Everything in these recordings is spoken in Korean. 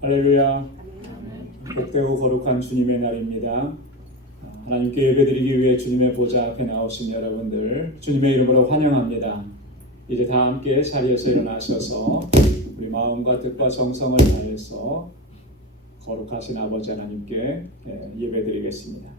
할렐루야. 복되고 거룩한 주님의 날입니다. 하나님께 예배드리기 위해 주님의 보좌 앞에 나오신 여러분들 주님의 이름으로 환영합니다. 이제 다 함께 자리에서 일어나셔서 우리 마음과 뜻과 정성을 다해서 거룩하신 아버지 하나님께 예배드리겠습니다.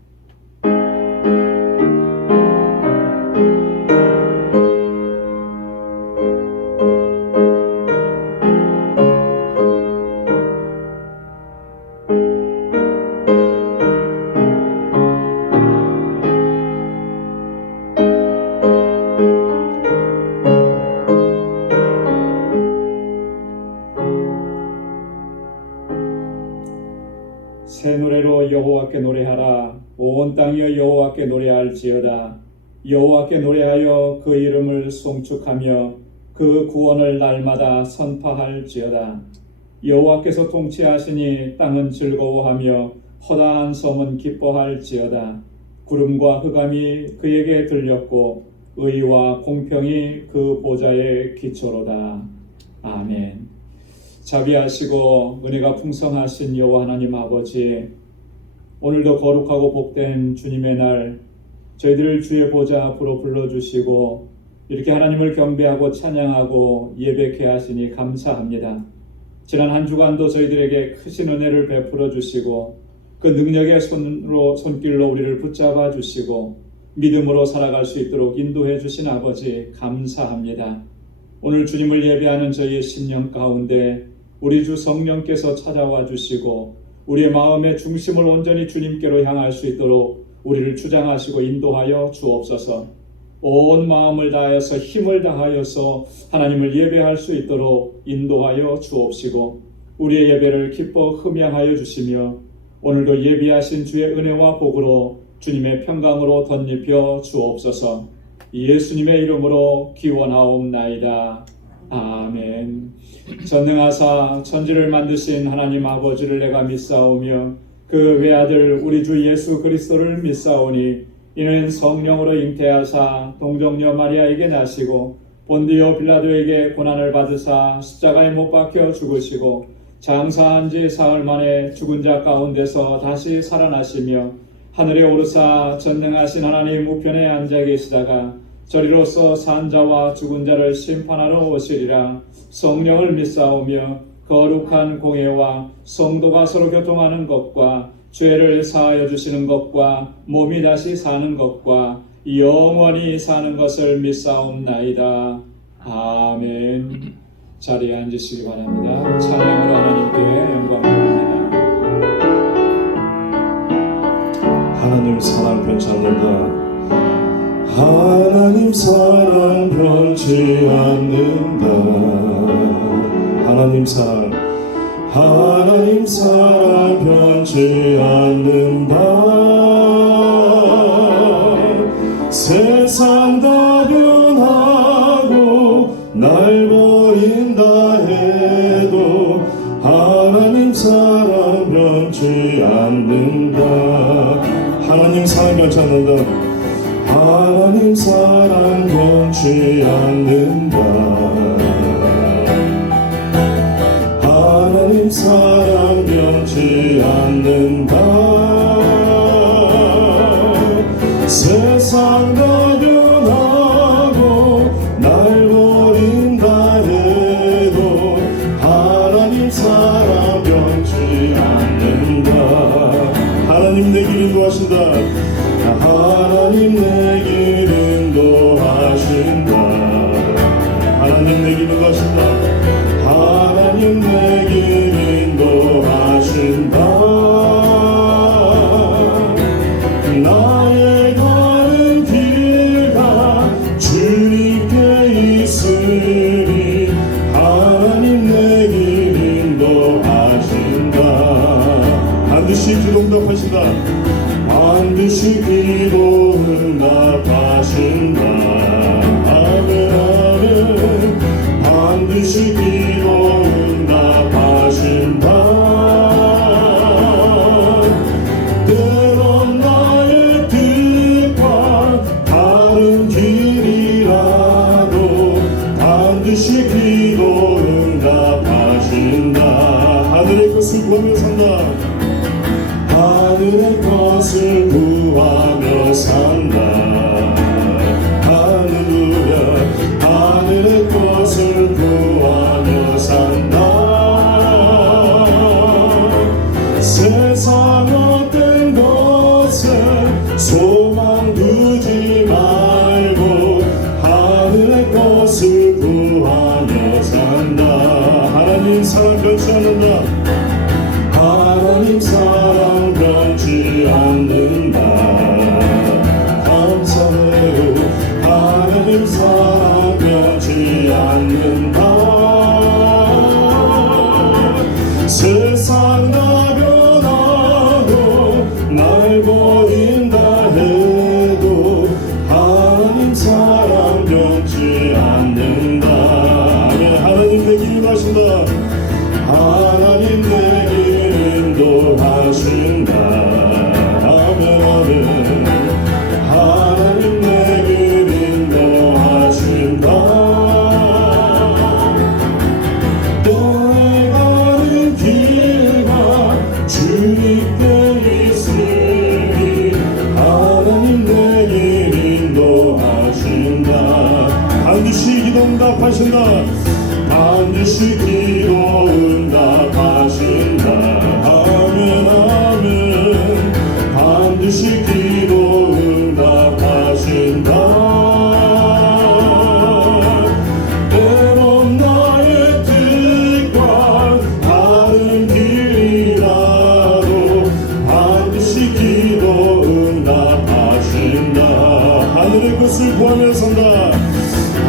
새 노래로 여호와께 노래하라. 온 땅이여 여호와께 노래할지어다. 여호와께 노래하여 그 이름을 송축하며 그 구원을 날마다 선포할지어다. 여호와께서 통치하시니 땅은 즐거워하며 허다한 섬은 기뻐할지어다. 구름과 흑암이 그에게 들렸고 의와 공평이 그 보좌의 기초로다. 아멘. 자비하시고 은혜가 풍성하신 여호와 하나님 아버지, 오늘도 거룩하고 복된 주님의 날 저희들을 주의 보좌 앞으로 불러주시고 이렇게 하나님을 경배하고 찬양하고 예배케 하시니 감사합니다. 지난 한 주간도 저희들에게 크신 은혜를 베풀어 주시고 그 능력의 손길로 우리를 붙잡아 주시고 믿음으로 살아갈 수 있도록 인도해 주신 아버지 감사합니다. 오늘 주님을 예배하는 저희의 심령 가운데 우리 주 성령께서 찾아와 주시고 우리의 마음의 중심을 온전히 주님께로 향할 수 있도록 우리를 주장하시고 인도하여 주옵소서. 온 마음을 다하여서 힘을 다하여서 하나님을 예배할 수 있도록 인도하여 주옵시고 우리의 예배를 기뻐 흠양하여 주시며 오늘도 예비하신 주의 은혜와 복으로 주님의 평강으로 덧입혀 주옵소서. 예수님의 이름으로 기원하옵나이다. 아멘. 전능하사 천지를 만드신 하나님 아버지를 내가 믿사오며 그 외아들 우리 주 예수 그리스도를 믿사오니 이는 성령으로 잉태하사 동정녀 마리아에게 나시고 본디오 빌라도에게 고난을 받으사 십자가에 못 박혀 죽으시고 장사한 지 사흘 만에 죽은 자 가운데서 다시 살아나시며 하늘에 오르사 전능하신 하나님 우편에 앉아 계시다가 저리로서 산 자와 죽은 자를 심판하러 오시리라. 성령을 믿사오며 거룩한 공예와 성도가 서로 교통하는 것과 죄를 사하여 주시는 것과 몸이 다시 사는 것과 영원히 사는 것을 믿사옵나이다. 아멘. 자리에 앉으시기 바랍니다. 찬양으로 하나님께 영광을 드립니다. 하나님 사랑 변치 않는다. 하나님 사랑 변치 않는다. 하나님 사랑 변치 않는다. 세상 다 변하고 날 버린다 해도 하나님 사랑 변치 않는다. 하나님 사랑 변치 않는다. 하나님 사랑 변치 않는다. 하나님 사랑 변치 않는다. 세상 다 변하고 날 버린다 해도 하나님 사랑 변치 않는다. 하나님 내 길 인도하신다. 하나님 내 길 인도하신다. 하나님 내 길 인도하신다. 하나님 내 길 인도하신다. 나의 가는 길가 주님께 있으니 하나님 내 길 인도하신다. 반드시 기도응답하신다. 반드시 기도 응답하신다. 아멘 아멘. 반드시 기도 응답하신다. 것을 구하며 산다. 하늘의 것을 구하며 산다. 할렐루야. 하늘의 것을 구하며 산다. 세상 어떤 것에 소망 두지 말고 하늘의 것을 구하며 산다. 하나님 사랑 변치 않는다. 하나님 사랑 변치 않는다. 감사해요. 하나님 사랑 변치 않는다. 세상 나 변하고 날 버린다 해도 하나님 사랑 변치 않는다. 하나님 내게 인도하신다. 하나님 내게 인도하신다. 아멘 아멘. 하나님 내게 인도하신다. 너의 가는 길과 주님께 있으니 하나님 내게 인도하신다. 반드시 기도 응답하신다. 반드시 기도 응답하신다. 아멘 아멘. 반드시 기도 응답하신다. 때론 나의 뜻과 다른 길이라도 반드시 기도 응답하신다. 하늘의 것을 구하며 산다.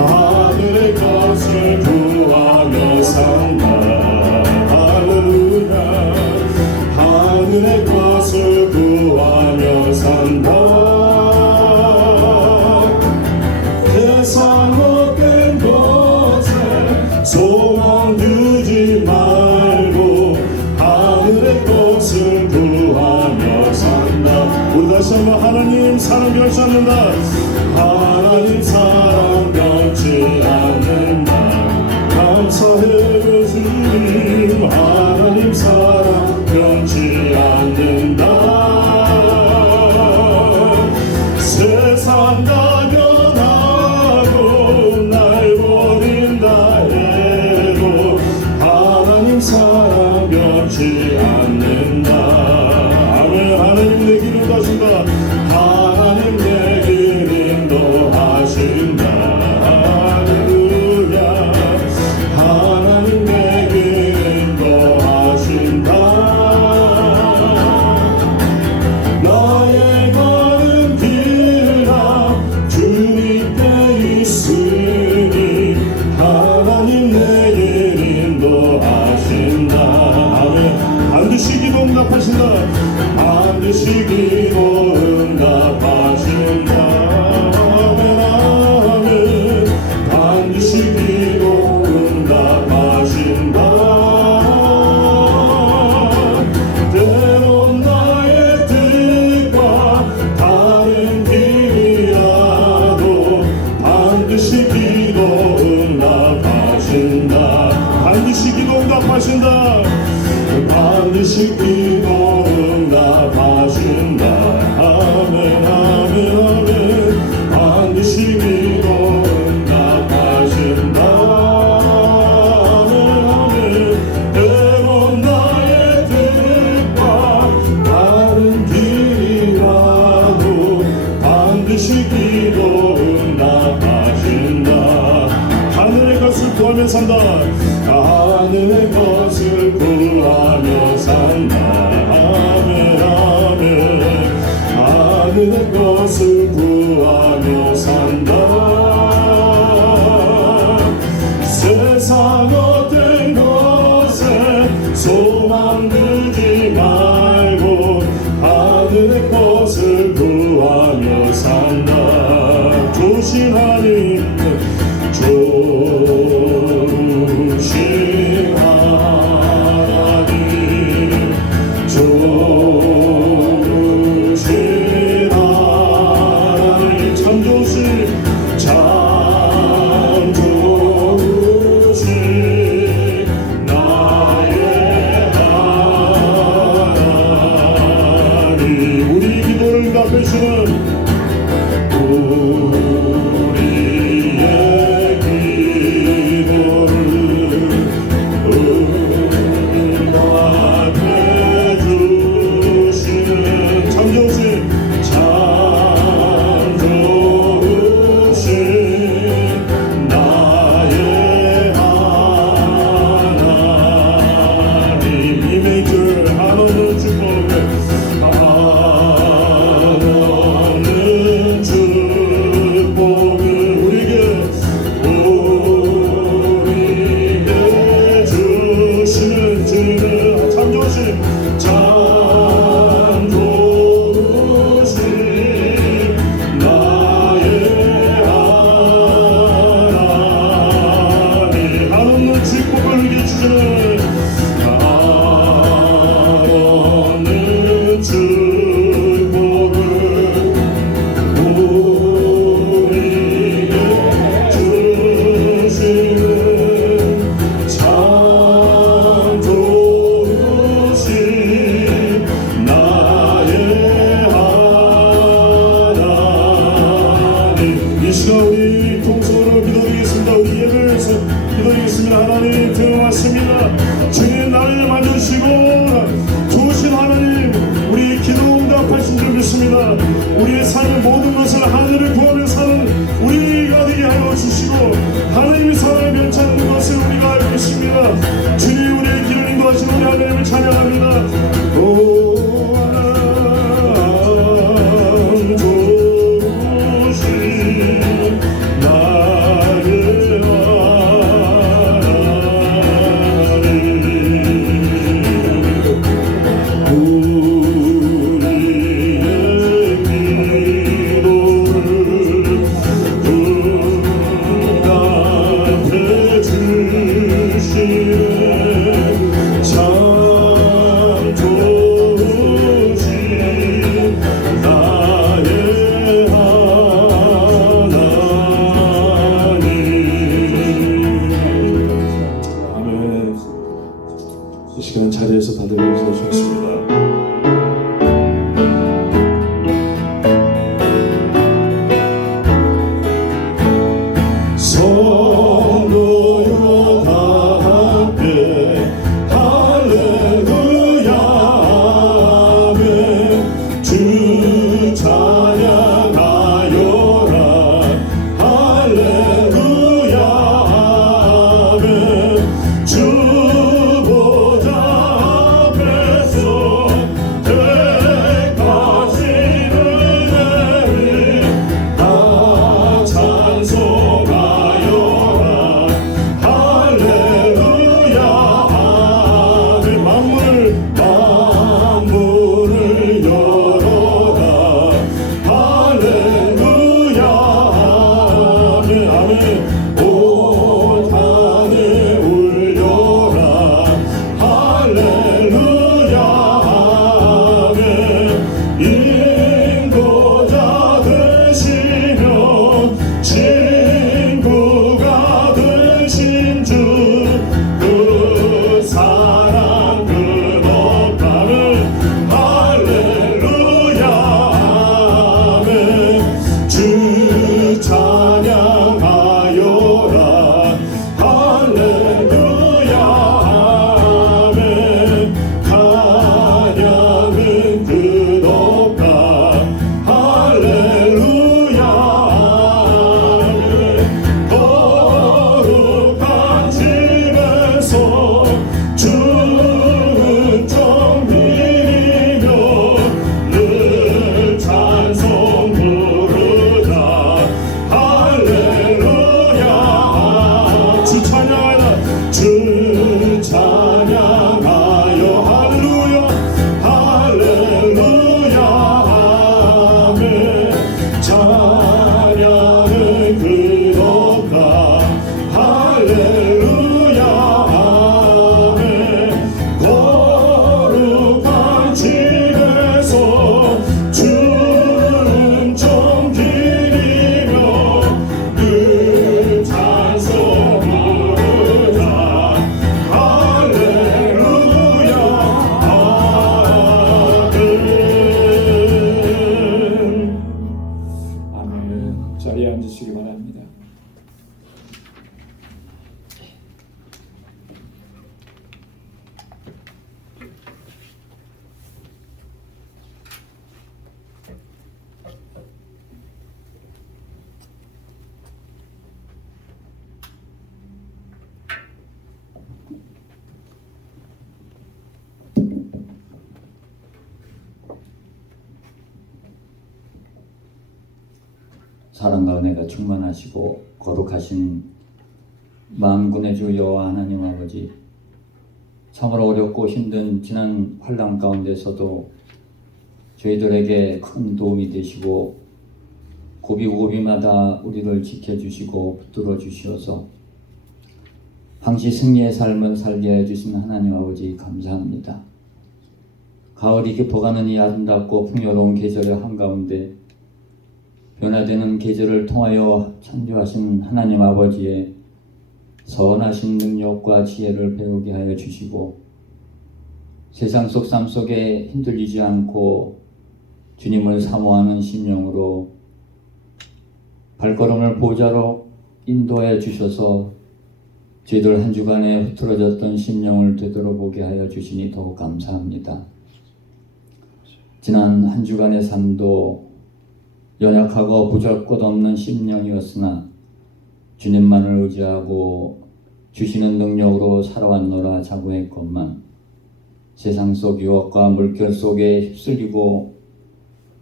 하늘의 것을 구하며 산다. 할렐루야. 하늘의 것을 구하며 산다. 세상 못된 것에 소망 두지 말고 하늘의 것을 구하며 산다. 우리 다시 한번 하나님 사랑 변치 않는다. 하나님 사랑 변치 않는다. 감사해요 주님. 하나님 사랑 변치 않는다. 세상 다 변하고 날 버린다 해도 하나님 사랑 변치 않는다. 아멘. 하나님 내게 인도하신다. 하나님 내게 인도하신다. 할렐루야. 하나님 내게 인도하신다. 나의 걸음 길가 주님께 있으니 하나님 내게 인도하신다. 아멘. 반드시 기도 응답하신다. 반드시 기도 응답하신다. 아멘 아멘. 반드시 기도 응답하신다. 때론 나의 뜻과 다른 길이라도 반드시 기도 응답하신다. 반드시 기도 응답하신다. 반드시 기도 응답하신다. 아멘 아멘 아멘. 반드시 기도 응답하신다. 아멘 아멘. 때론 나의 뜻과 다른 길이라도 반드시 기도 응답하신다. 하늘의 것을 구하며 산다. 하늘의 것을 구하며 산다. 아멘 아멘. 하늘의 것을 구하며 산다. 세상 어떤 것에 소망 두지 말고 하늘의 것을 구하며 산다. 조신 하나님 조신 하나님 조신 하나님 참 좋으신 참 좋으신 나의 하나님 우리의 삶의 모든 것을 하늘의 구원을 사는 우리가 되게 하여 주시고 하나님의 사랑에 변치 않는 것을 우리가 알고 있습니다. 주님 우리의 길을 인도하신 우리 하나님을 찬양합니다. 이 시간 자리에서 다들 일어서셨습니다. 성도여 다 함께 할렐루야 아멘. 주 찬양하여라 할렐루야 아멘. 주 자리에 앉으시기 바랍니다. 사랑과 은혜가 충만하시고 거룩하신 만군의 주 여호와 하나님 아버지, 참으로 어렵고 힘든 지난 환난 가운데서도 저희들에게 큰 도움이 되시고 고비고비마다 우리를 지켜주시고 붙들어 주시어서 항시 승리의 삶을 살게 해주신 하나님 아버지 감사합니다. 가을이 깊어가는 이 아름답고 풍요로운 계절의 한가운데 변화되는 계절을 통하여 창조하신 하나님 아버지의 선하신 능력과 지혜를 배우게 하여 주시고 세상 속 삶 속에 흔들리지 않고 주님을 사모하는 심령으로 발걸음을 보좌로 인도해 주셔서 저희들 한 주간에 흐트러졌던 심령을 되돌아보게 하여 주시니 더욱 감사합니다. 지난 한 주간의 삶도 연약하고 보잘것없는 심령이었으나 주님만을 의지하고 주시는 능력으로 살아왔노라 자부했건만 세상 속 유혹과 물결 속에 휩쓸리고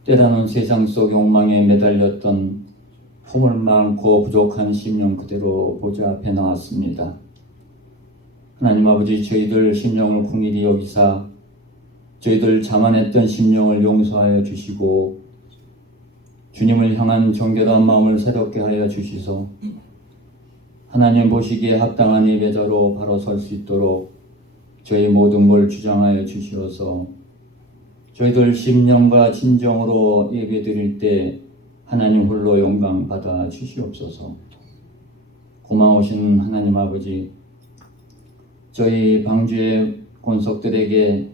때로는 세상 속 욕망에 매달렸던 허물 많고 부족한 심령 그대로 보좌 앞에 나왔습니다. 하나님 아버지, 저희들 심령을 긍휼히 여기사 저희들 자만했던 심령을 용서하여 주시고 주님을 향한 정결한 마음을 새롭게 하여 주시소. 하나님 보시기에 합당한 예배자로 바로 설 수 있도록 저희 모든 걸 주장하여 주시어서 저희들 심령과 진정으로 예배드릴 때 하나님 홀로 영광 받아 주시옵소서. 고마우신 하나님 아버지, 저희 방주의 권속들에게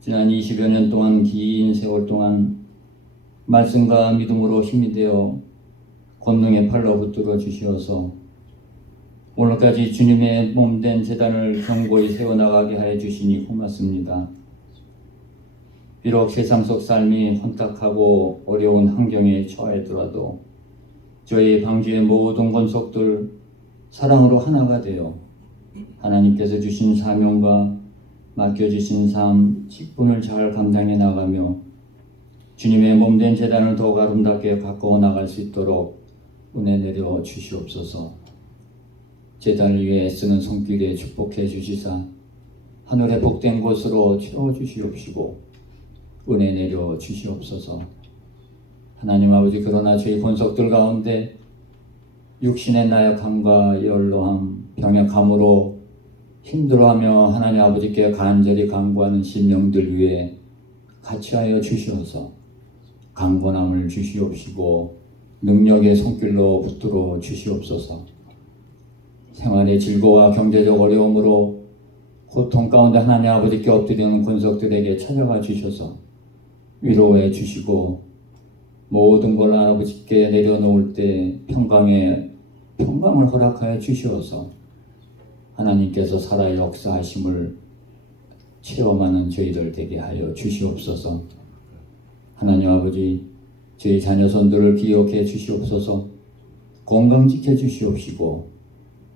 지난 20여 년 동안 긴 세월 동안 말씀과 믿음으로 힘이 되어 권능의 팔로 붙들어 주시어서 오늘까지 주님의 몸된 제단을 견고히 세워나가게 하여 주시니 고맙습니다. 비록 세상 속 삶이 혼탁하고 어려운 환경에 처하더라도 저희 방주의 모든 권속들 사랑으로 하나가 되어 하나님께서 주신 사명과 맡겨주신 삶, 직분을 잘 감당해 나가며 주님의 몸된 제단을 더욱 아름답게 가꾸어 나갈 수 있도록 은혜 내려 주시옵소서. 제단을 위해 쓰는 손길에 축복해 주시사 하늘의 복된 곳으로 채워 주시옵시고 은혜 내려 주시옵소서. 하나님 아버지, 그러나 저희 본석들 가운데 육신의 나약함과 연로함, 병약함으로 힘들어하며 하나님 아버지께 간절히 간구하는 심령들 위해 같이하여 주시어서 강건함을 주시옵시고 능력의 손길로 붙들어 주시옵소서. 생활의 질고와 경제적 어려움으로 고통 가운데 하나님 아버지께 엎드리는 권속들에게 찾아가 주셔서 위로해 주시고 모든 걸 아버지께 내려놓을 때 평강을 허락하여 주시어서 하나님께서 살아 역사하심을 체험하는 저희들 되게 하여 주시옵소서. 하나님 아버지, 저희 자녀손들을 기억해 주시옵소서. 건강 지켜 주시옵시고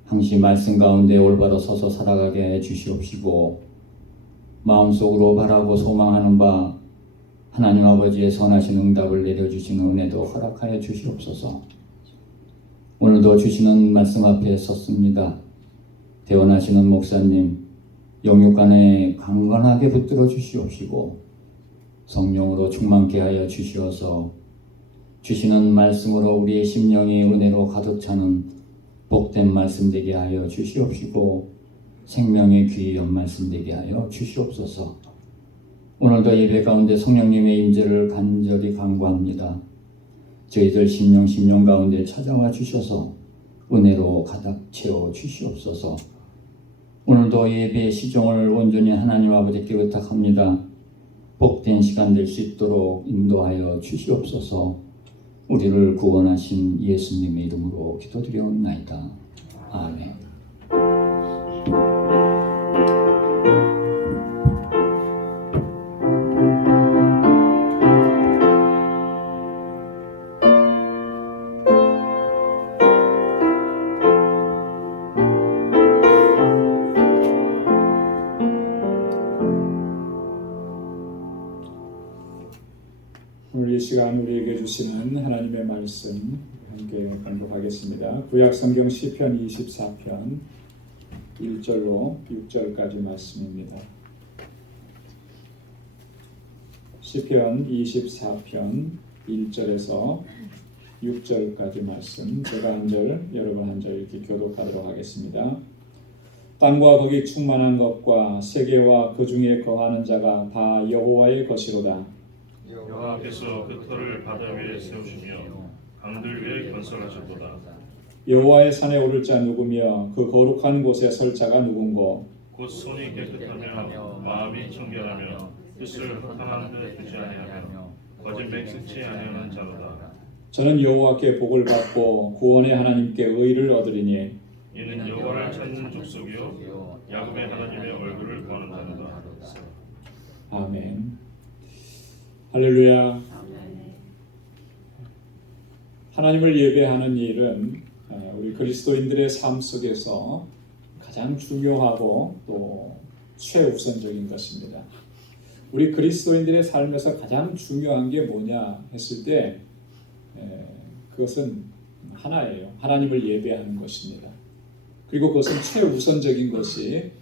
항시 말씀 가운데 올바로 서서 살아가게 해 주시옵시고 마음속으로 바라고 소망하는 바 하나님 아버지의 선하신 응답을 내려주시는 은혜도 허락하여 주시옵소서. 오늘도 주시는 말씀 앞에 섰습니다. 대원하시는 목사님 영육 안에 강건하게 붙들어 주시옵시고 성령으로 충만케 하여 주시어서 주시는 말씀으로 우리의 심령이 은혜로 가득 차는 복된 말씀 되게 하여 주시옵시고 생명의 귀한 말씀 되게 하여 주시옵소서. 오늘도 예배 가운데 성령님의 임재를 간절히 간구합니다. 저희들 심령 가운데 찾아와 주셔서 은혜로 가득 채워 주시옵소서. 오늘도 예배의 시종을 온전히 하나님 아버지께 의탁합니다. 복된 시간 될 수 있도록 인도하여 주시옵소서. 우리를 구원하신 예수님의 이름으로 기도드려옵나이다. 아멘. 오늘 이 시간 우리에게 주시는 하나님의 말씀 함께 공독하겠습니다. 구약 성경 시편 24편 1절로 6절까지 말씀입니다. 시편 24편 1절에서 6절까지 말씀, 제가 한 절, 여러분 한 절 이렇게 교독하도록 하겠습니다. 땅과 거기 충만한 것과 세계와 그 중에 거하는 자가 다 여호와의 것이로다. 여호와께서 그 터를 바다 위에 세우시며 강들 위에 건설하셨도다. 여호와의 산에 오를 자 누구며 그 거룩한 곳에 설 자가 누군고. 곧 손이 깨끗하며 마음이 청결하며 뜻을 허탄한 데 두지 아니하며 거짓 맹세치 아니하는 자로다. 저는 여호와께 복을 받고 구원의 하나님께 의를 얻으리니 이는 여호와를 찾는 족속이요 야곱의 하나님의 얼굴을 보는 자로다. 아멘. 할렐루야. 하나님을 예배하는 일은 우리 그리스도인들의 삶 속에서 가장 중요하고 또 최우선적인 것입니다. 우리 그리스도인들의 삶에서 가장 중요한 게 뭐냐 했을 때 그것은 하나예요. 하나님을 예배하는 것입니다. 그리고 그것은 최우선적인 것이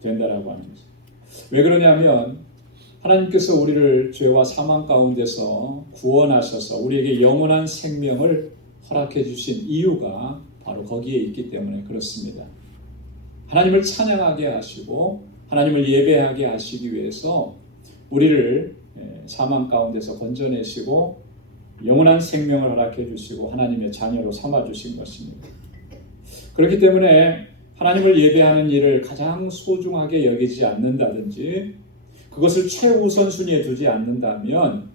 된다라고 하는 거죠. 왜 그러냐면 하나님께서 우리를 죄와 사망 가운데서 구원하셔서 우리에게 영원한 생명을 허락해 주신 이유가 바로 거기에 있기 때문에 그렇습니다. 하나님을 찬양하게 하시고 하나님을 예배하게 하시기 위해서 우리를 사망 가운데서 건져내시고 영원한 생명을 허락해 주시고 하나님의 자녀로 삼아 주신 것입니다. 그렇기 때문에 하나님을 예배하는 일을 가장 소중하게 여기지 않는다든지 그것을 최우선순위에 두지 않는다면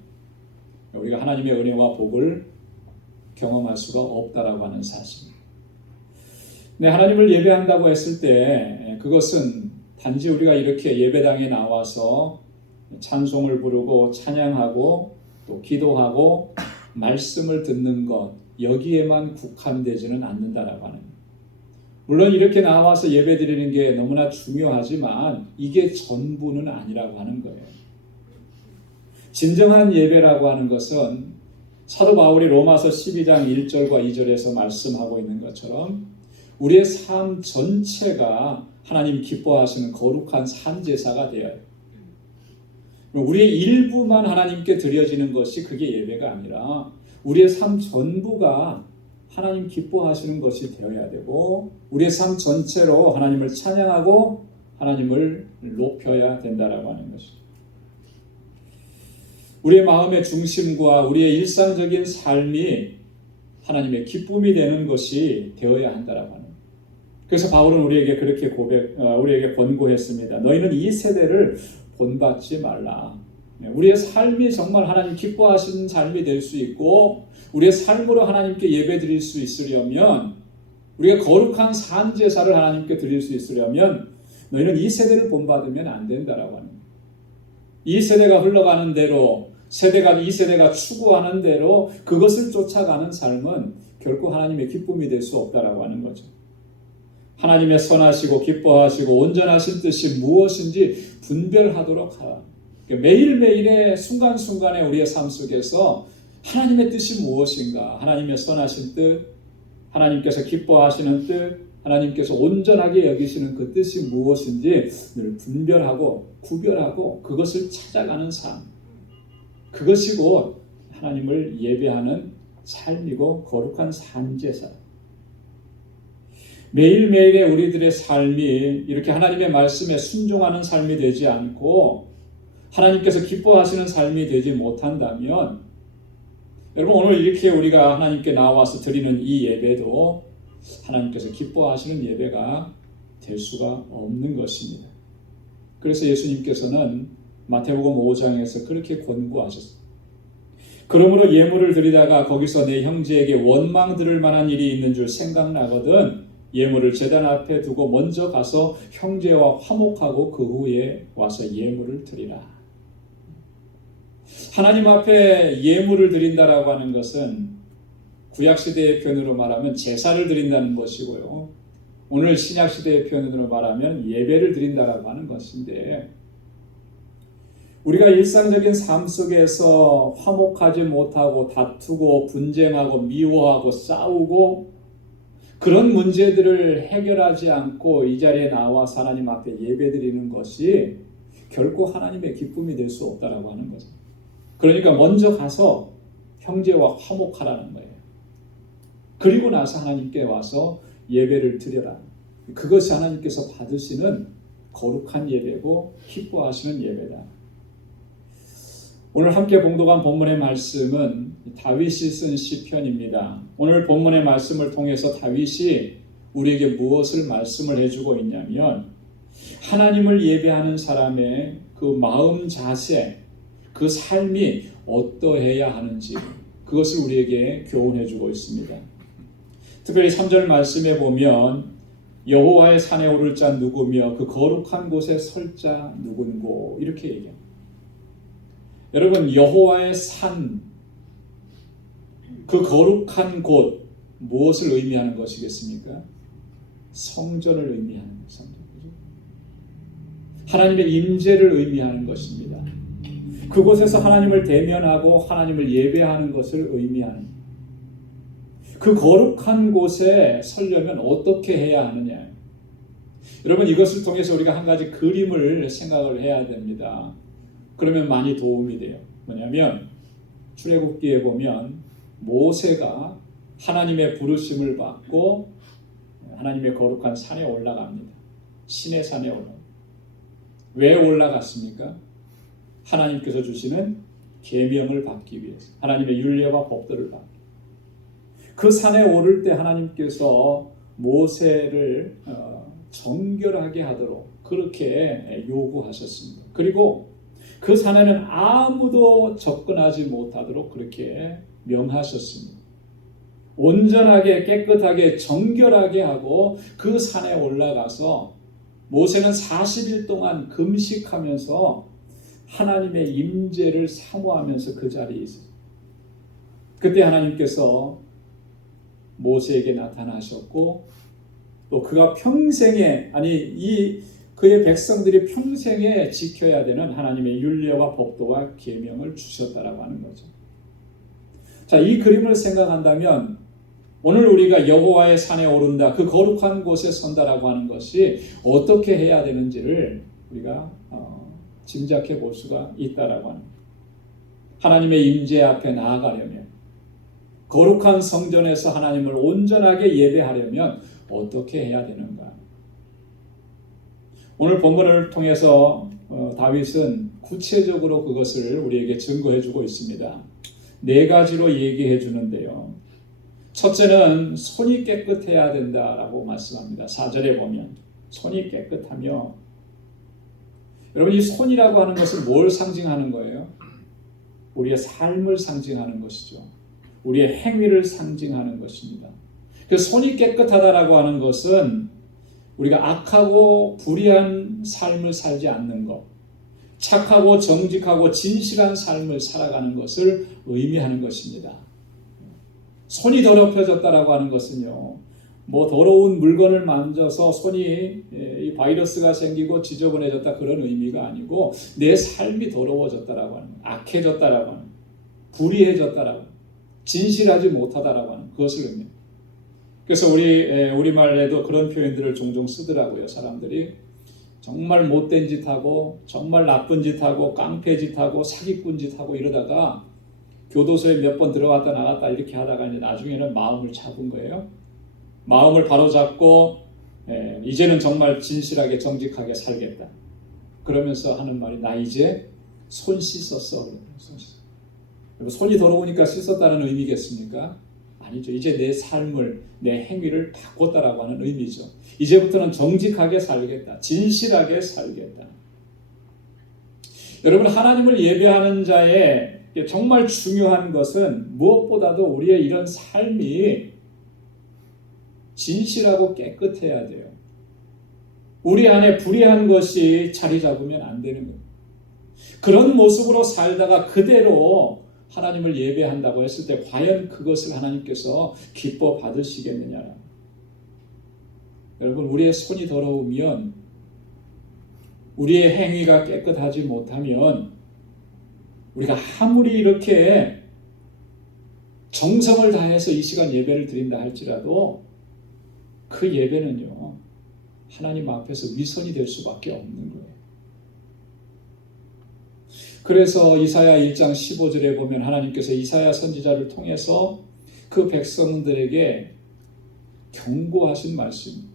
우리가 하나님의 은혜와 복을 경험할 수가 없다라고 하는 사실입니다. 네, 하나님을 예배한다고 했을 때 그것은 단지 우리가 이렇게 예배당에 나와서 찬송을 부르고 찬양하고 또 기도하고 말씀을 듣는 것 여기에만 국한되지는 않는다라고 하는 거예요. 물론 이렇게 나와서 예배드리는 게 너무나 중요하지만 이게 전부는 아니라고 하는 거예요. 진정한 예배라고 하는 것은 사도 바울이 로마서 12장 1절과 2절에서 말씀하고 있는 것처럼 우리의 삶 전체가 하나님 기뻐하시는 거룩한 산제사가 되어요. 우리의 일부만 하나님께 드려지는 것이 그게 예배가 아니라 우리의 삶 전부가 하나님 기뻐하시는 것이 되어야 되고 우리의 삶 전체로 하나님을 찬양하고 하나님을 높여야 된다라고 하는 것입니다. 우리의 마음의 중심과 우리의 일상적인 삶이 하나님의 기쁨이 되는 것이 되어야 한다라고 하는. 그래서 바울은 우리에게 그렇게 우리에게 권고했습니다. 너희는 이 세대를 본받지 말라. 우리의 삶이 정말 하나님 기뻐하시는 삶이 될 수 있고 우리의 삶으로 하나님께 예배 드릴 수 있으려면 우리가 거룩한 산제사를 하나님께 드릴 수 있으려면 너희는 이 세대를 본받으면 안 된다라고 하는 거예요. 이 세대가 흘러가는 대로 이 세대가 추구하는 대로 그것을 쫓아가는 삶은 결코 하나님의 기쁨이 될 수 없다라고 하는 거죠. 하나님의 선하시고 기뻐하시고 온전하신 뜻이 무엇인지 분별하도록 하라. 매일매일의 순간순간의 우리의 삶 속에서 하나님의 뜻이 무엇인가, 하나님의 선하신 뜻, 하나님께서 기뻐하시는 뜻, 하나님께서 온전하게 여기시는 그 뜻이 무엇인지 늘 분별하고 구별하고 그것을 찾아가는 삶, 그것이 곧 하나님을 예배하는 삶이고 거룩한 산제사. 매일매일의 우리들의 삶이 이렇게 하나님의 말씀에 순종하는 삶이 되지 않고 하나님께서 기뻐하시는 삶이 되지 못한다면 여러분 오늘 이렇게 우리가 하나님께 나와서 드리는 이 예배도 하나님께서 기뻐하시는 예배가 될 수가 없는 것입니다. 그래서 예수님께서는 마태복음 5장에서 그렇게 권고하셨습니다. 그러므로 예물을 드리다가 거기서 내 형제에게 원망 들을 만한 일이 있는 줄 생각나거든 예물을 제단 앞에 두고 먼저 가서 형제와 화목하고 그 후에 와서 예물을 드리라. 하나님 앞에 예물을 드린다라고 하는 것은 구약시대의 표현으로 말하면 제사를 드린다는 것이고요. 오늘 신약시대의 표현으로 말하면 예배를 드린다라고 하는 것인데 우리가 일상적인 삶 속에서 화목하지 못하고 다투고 분쟁하고 미워하고 싸우고 그런 문제들을 해결하지 않고 이 자리에 나와서 하나님 앞에 예배드리는 것이 결코 하나님의 기쁨이 될 수 없다라고 하는 거죠. 그러니까 먼저 가서 형제와 화목하라는 거예요. 그리고 나서 하나님께 와서 예배를 드려라. 그것이 하나님께서 받으시는 거룩한 예배고 기뻐하시는 예배다. 오늘 함께 봉독한 본문의 말씀은 다윗이 쓴 시편입니다. 오늘 본문의 말씀을 통해서 다윗이 우리에게 무엇을 말씀을 해주고 있냐면 하나님을 예배하는 사람의 그 마음 자세, 그 삶이 어떠해야 하는지 그것을 우리에게 교훈해주고 있습니다. 특별히 3절 말씀에 보면 여호와의 산에 오를 자 누구며 그 거룩한 곳에 설 자 누군고 이렇게 얘기합니다. 여러분 여호와의 산 그 거룩한 곳, 무엇을 의미하는 것이겠습니까? 성전을 의미하는 성전. 하나님의 임재를 의미하는 것입니다. 그곳에서 하나님을 대면하고 하나님을 예배하는 것을 의미하는, 그 거룩한 곳에 서려면 어떻게 해야 하느냐. 여러분, 이것을 통해서 우리가 한 가지 그림을 생각을 해야 됩니다. 그러면 많이 도움이 돼요. 뭐냐면 출애굽기에 보면 모세가 하나님의 부르심을 받고 하나님의 거룩한 산에 올라갑니다. 시내 산에 올라갑니다. 왜 올라갔습니까? 하나님께서 주시는 계명을 받기 위해서, 하나님의 율례와 법도를 받기. 그 산에 오를 때 하나님께서 모세를 정결하게 하도록 그렇게 요구하셨습니다. 그리고 그 산에는 아무도 접근하지 못하도록 그렇게 명하셨습니다. 온전하게 깨끗하게 정결하게 하고 그 산에 올라가서 모세는 40일 동안 금식하면서 하나님의 임재를 사모하면서 그 자리에 있었어요. 그때 하나님께서 모세에게 나타나셨고 또 그가 평생에, 그의 백성들이 평생에 지켜야 되는 하나님의 율례와 법도와 계명을 주셨다라고 하는 거죠. 자, 이 그림을 생각한다면 오늘 우리가 여호와의 산에 오른다, 그 거룩한 곳에 선다라고 하는 것이 어떻게 해야 되는지를 우리가 짐작해 볼 수가 있다라고 하는 거예요. 하나님의 임재 앞에 나아가려면, 거룩한 성전에서 하나님을 온전하게 예배하려면 어떻게 해야 되는가? 오늘 본문을 통해서 다윗은 구체적으로 그것을 우리에게 증거해 주고 있습니다. 4가지로 얘기해 주는데요. 첫째는 손이 깨끗해야 된다라고 말씀합니다. 4절에 보면 손이 깨끗하며, 여러분, 이 손이라고 하는 것은 뭘 상징하는 거예요? 우리의 삶을 상징하는 것이죠. 우리의 행위를 상징하는 것입니다. 그 손이 깨끗하다라고 하는 것은 우리가 악하고 불의한 삶을 살지 않는 것, 착하고 정직하고 진실한 삶을 살아가는 것을 의미하는 것입니다. 손이 더럽혀졌다라고 하는 것은요, 뭐 더러운 물건을 만져서 손이 이 바이러스가 생기고 지저분해졌다 그런 의미가 아니고 내 삶이 더러워졌다라고 하는, 악해졌다라고 하는, 불의해졌다라고 하는, 진실하지 못하다라고 하는 그것을 의미합니다. 그래서 우리말에도 그런 표현들을 종종 쓰더라고요. 사람들이 정말 못된 짓하고 정말 나쁜 짓하고 깡패 짓하고 사기꾼 짓하고 이러다가 교도소에 몇 번 들어갔다 나갔다 이렇게 하다가 이제 나중에는 마음을 잡은 거예요. 마음을 바로잡고 이제는 정말 진실하게 정직하게 살겠다. 그러면서 하는 말이, 나 이제 손 씻었어. 손 씻었어. 손이 더러우니까 씻었다는 의미겠습니까? 아니죠. 이제 내 삶을, 내 행위를 바꿨다라고 하는 의미죠. 이제부터는 정직하게 살겠다. 진실하게 살겠다. 여러분, 하나님을 예배하는 자의 정말 중요한 것은 무엇보다도 우리의 이런 삶이 진실하고 깨끗해야 돼요. 우리 안에 불의한 것이 자리 잡으면 안 되는 거예요. 그런 모습으로 살다가 그대로 하나님을 예배한다고 했을 때 과연 그것을 하나님께서 기뻐 받으시겠느냐. 여러분, 우리의 손이 더러우면, 우리의 행위가 깨끗하지 못하면 우리가 아무리 이렇게 정성을 다해서 이 시간 예배를 드린다 할지라도 그 예배는요, 하나님 앞에서 위선이 될 수밖에 없는 거예요. 그래서 이사야 1장 15절에 보면 하나님께서 이사야 선지자를 통해서 그 백성들에게 경고하신 말씀입니다.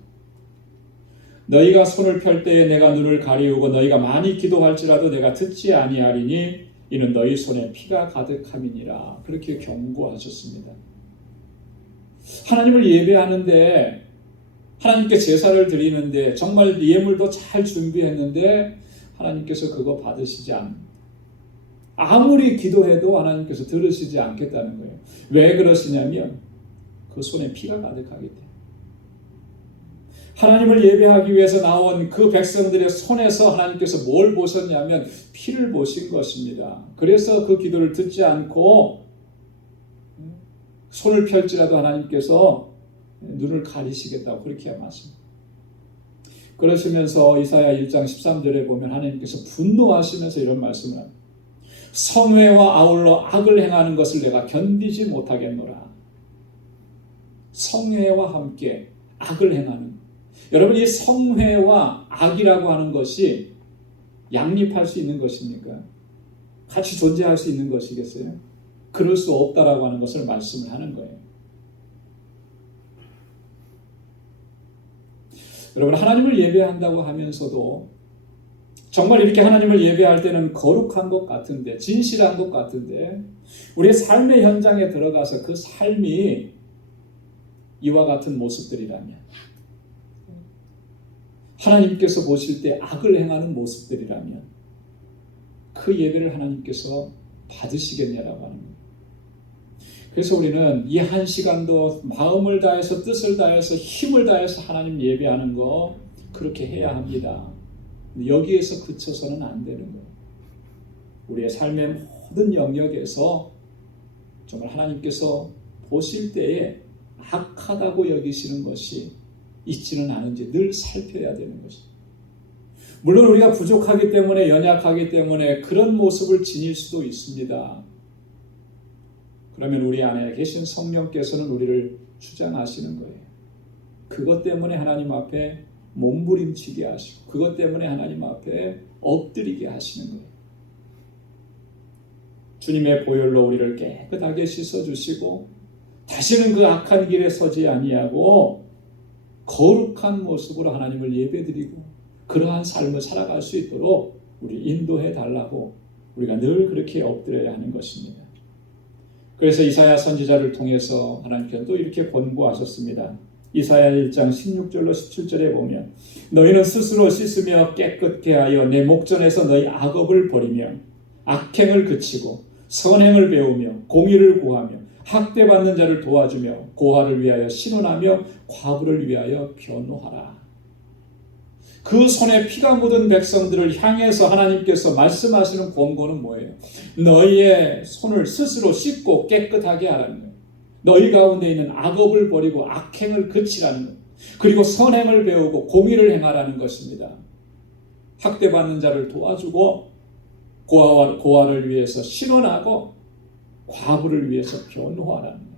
너희가 손을 펼 때에 내가 눈을 가리우고 너희가 많이 기도할지라도 내가 듣지 아니하리니 이는 너희 손에 피가 가득함이니라. 그렇게 경고하셨습니다. 하나님을 예배하는데, 하나님께 제사를 드리는데, 정말 예물도 잘 준비했는데 하나님께서 그거 받으시지 않습니다. 아무리 기도해도 하나님께서 들으시지 않겠다는 거예요. 왜 그러시냐면 그 손에 피가 가득하기 때문에. 하나님을 예배하기 위해서 나온 그 백성들의 손에서 하나님께서 뭘 보셨냐면 피를 보신 것입니다. 그래서 그 기도를 듣지 않고 손을 펼지라도 하나님께서 눈을 가리시겠다고 그렇게 말씀합니다. 그러시면서 이사야 1장 13절에 보면 하나님께서 분노하시면서 이런 말씀을 합니다. 성회와 아울러 악을 행하는 것을 내가 견디지 못하겠노라. 성회와 함께 악을 행하는, 여러분 이 성회와 악이라고 하는 것이 양립할 수 있는 것입니까? 같이 존재할 수 있는 것이겠어요? 그럴 수 없다라고 하는 것을 말씀을 하는 거예요. 여러분 하나님을 예배한다고 하면서도 정말 이렇게 하나님을 예배할 때는 거룩한 것 같은데, 진실한 것 같은데, 우리의 삶의 현장에 들어가서 그 삶이 이와 같은 모습들이라면, 하나님께서 보실 때 악을 행하는 모습들이라면 그 예배를 하나님께서 받으시겠냐라고 하는 거예요. 그래서 우리는 이 한 시간도 마음을 다해서, 뜻을 다해서, 힘을 다해서 하나님 예배하는 거 그렇게 해야 합니다. 여기에서 그쳐서는 안 되는 거예요. 우리의 삶의 모든 영역에서 정말 하나님께서 보실 때에 악하다고 여기시는 것이 있지는 않은지 늘 살펴야 되는 것입니다. 물론 우리가 부족하기 때문에, 연약하기 때문에 그런 모습을 지닐 수도 있습니다. 그러면 우리 안에 계신 성령께서는 우리를 주장하시는 거예요. 그것 때문에 하나님 앞에 몸부림치게 하시고, 그것 때문에 하나님 앞에 엎드리게 하시는 거예요. 주님의 보혈로 우리를 깨끗하게 씻어주시고 다시는 그 악한 길에 서지 아니하고 거룩한 모습으로 하나님을 예배드리고 그러한 삶을 살아갈 수 있도록 우리 인도해 달라고 우리가 늘 그렇게 엎드려야 하는 것입니다. 그래서 이사야 선지자를 통해서 하나님께서 또 이렇게 권고하셨습니다. 이사야 1장 16절로 17절에 보면 너희는 스스로 씻으며 깨끗게 하여 내 목전에서 너희 악업을 버리며 악행을 그치고 선행을 배우며 공의를 구하며 학대받는 자를 도와주며 고아를 위하여 신원하며 과부를 위하여 변호하라. 그 손에 피가 묻은 백성들을 향해서 하나님께서 말씀하시는 권고는 뭐예요? 너희의 손을 스스로 씻고 깨끗하게 하라는 거예요. 너희 가운데 있는 악업을 버리고 악행을 그치라는 거예요. 그리고 선행을 배우고 공의를 행하라는 것입니다. 학대받는 자를 도와주고 고아를 위해서 신원하고 과부를 위해서 변호하라는 거예요.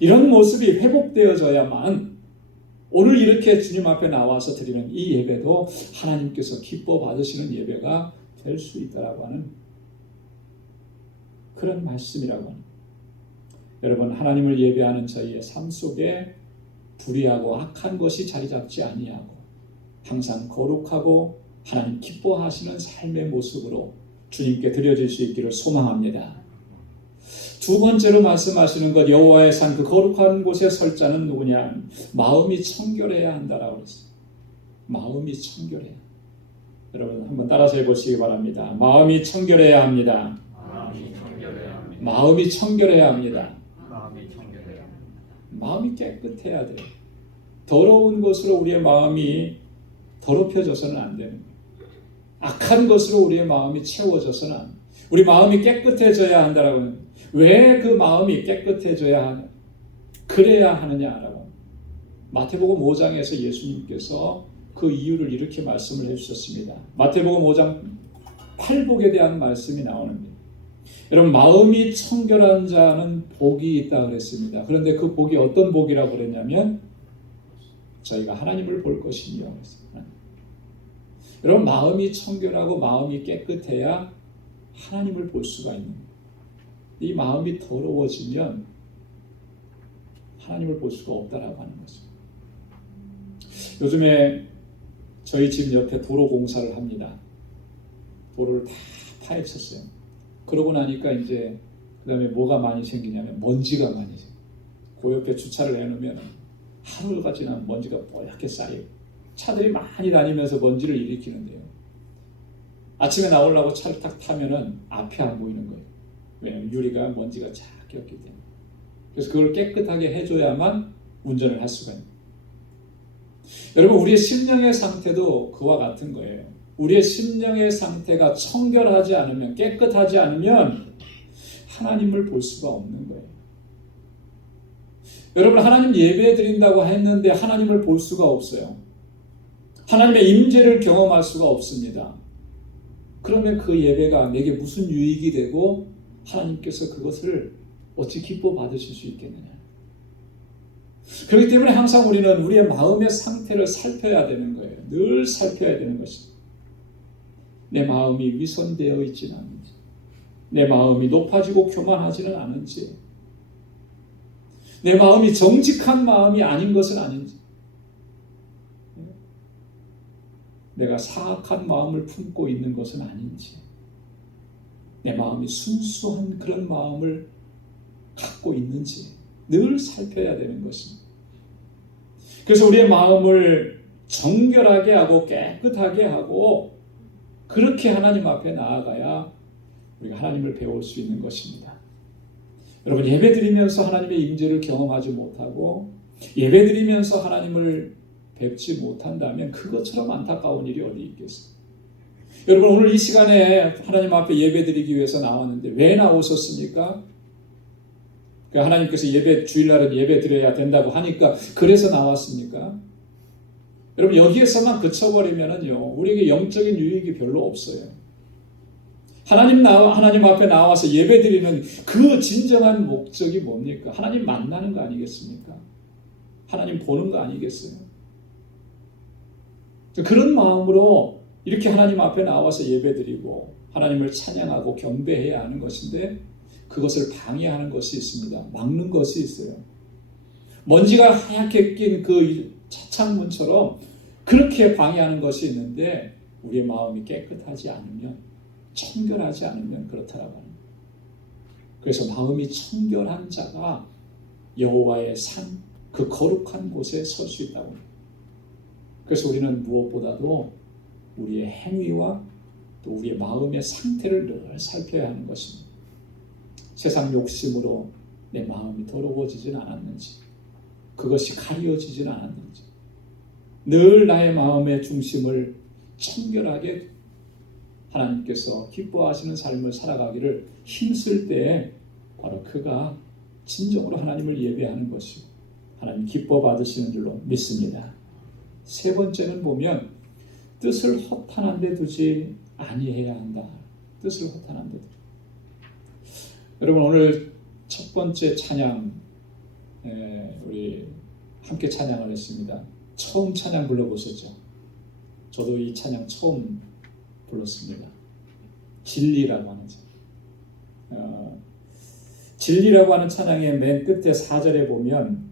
이런 모습이 회복되어져야만 오늘 이렇게 주님 앞에 나와서 드리는 이 예배도 하나님께서 기뻐 받으시는 예배가 될 수 있다라고 하는 그런 말씀이라고 합니다. 여러분 하나님을 예배하는 저희의 삶 속에 불의하고 악한 것이 자리 잡지 아니하고 항상 거룩하고 하나님 기뻐하시는 삶의 모습으로 주님께 드려질 수 있기를 소망합니다. 두 번째로 말씀하시는 것, 여호와의 산 그 거룩한 곳에 설 자는 누구냐? 마음이 청결해야 한다라고 그랬어요. 마음이 청결해야. 여러분 한번 따라서 해보시기 바랍니다. 마음이 청결해야 합니다. 마음이 청결해야 합니다. 마음이 깨끗해야 돼요. 더러운 것으로 우리의 마음이 더럽혀져서는 안 되는 거예요. 악한 것으로 우리의 마음이 채워져서는 안 돼요. 우리 마음이 깨끗해져야 한다라고 하는 거예요. 왜 그 마음이 깨끗해져야 하냐? 그래야 하느냐라고. 마태복음 5장에서 예수님께서 그 이유를 이렇게 말씀을 해주셨습니다. 마태복음 5장 8복에 대한 말씀이 나오는데, 여러분 마음이 청결한 자는 복이 있다 그랬습니다. 그런데 그 복이 어떤 복이라고 그랬냐면 저희가 하나님을 볼 것이며 그랬습니다. 여러분 마음이 청결하고 마음이 깨끗해야 하나님을 볼 수가 있는 거예요. 이 마음이 더러워지면 하나님을 볼 수가 없다라고 하는 거죠. 요즘에 저희 집 옆에 도로 공사를 합니다. 도로를 다 파헤쳤어요. 그러고 나니까 이제 그 다음에 뭐가 많이 생기냐면 먼지가 많이 생겨요. 그 옆에 주차를 해놓으면 하루가 지나면 먼지가 뽀얗게 쌓여요. 차들이 많이 다니면서 먼지를 일으키는데요. 아침에 나오려고 차를 딱 타면은 앞이 안 보이는 거예요. 왜냐하면 유리가 먼지가 쫙 꼈기 때문에. 그래서 그걸 깨끗하게 해줘야만 운전을 할 수가 있는 거예요. 여러분 우리의 심령의 상태도 그와 같은 거예요. 우리의 심령의 상태가 청결하지 않으면, 깨끗하지 않으면 하나님을 볼 수가 없는 거예요. 여러분, 하나님 예배 드린다고 했는데 하나님을 볼 수가 없어요. 하나님의 임재를 경험할 수가 없습니다. 그러면 그 예배가 내게 무슨 유익이 되고 하나님께서 그것을 어찌 기뻐 받으실 수 있겠느냐. 그렇기 때문에 항상 우리는 우리의 마음의 상태를 살펴야 되는 거예요. 늘 살펴야 되는 것입니다. 내 마음이 위선되어 있지는 않은지, 내 마음이 높아지고 교만하지는 않은지, 내 마음이 정직한 마음이 아닌 것은 아닌지, 내가 사악한 마음을 품고 있는 것은 아닌지, 내 마음이 순수한 그런 마음을 갖고 있는지 늘 살펴야 되는 것입니다. 그래서 우리의 마음을 정결하게 하고 깨끗하게 하고 그렇게 하나님 앞에 나아가야 우리가 하나님을 배울 수 있는 것입니다. 여러분, 예배드리면서 하나님의 임재를 경험하지 못하고 예배드리면서 하나님을 뵙지 못한다면 그것처럼 안타까운 일이 어디 있겠어요? 여러분, 오늘 이 시간에 하나님 앞에 예배드리기 위해서 나왔는데 왜 나오셨습니까? 하나님께서 주일날은 예배 드려야 된다고 하니까 그래서 나왔습니까? 여러분, 여기에서만 그쳐버리면은요, 우리에게 영적인 유익이 별로 없어요. 하나님 앞에 나와서 예배 드리는 그 진정한 목적이 뭡니까? 하나님 만나는 거 아니겠습니까? 하나님 보는 거 아니겠어요? 그런 마음으로 이렇게 하나님 앞에 나와서 예배 드리고 하나님을 찬양하고 경배해야 하는 것인데 그것을 방해하는 것이 있습니다. 막는 것이 있어요. 먼지가 하얗게 낀 그 차창문처럼 그렇게 방해하는 것이 있는데 우리의 마음이 깨끗하지 않으면, 청결하지 않으면 그렇다라고 합니다. 그래서 마음이 청결한 자가 여호와의 산, 그 거룩한 곳에 설 수 있다고 합니다. 그래서 우리는 무엇보다도 우리의 행위와 또 우리의 마음의 상태를 늘 살펴야 하는 것입니다. 세상 욕심으로 내 마음이 더러워지진 않았는지, 그것이 가려지진 않았는지, 늘 나의 마음의 중심을 청결하게 하나님께서 기뻐하시는 삶을 살아가기를 힘쓸 때에 바로 그가 진정으로 하나님을 예배하는 것이고 하나님 기뻐 받으시는 줄로 믿습니다. 세 번째는 보면 뜻을 허탄한 데 두지 아니해야 한다. 뜻을 허탄한 데. 여러분, 오늘 첫 번째 찬양 우리 함께 찬양을 했습니다. 처음 찬양 불러보셨죠? 저도 이 찬양 처음 불렀습니다. 진리라고 하는 찬양. 진리라고 하는 찬양의 맨 끝에 4절에 보면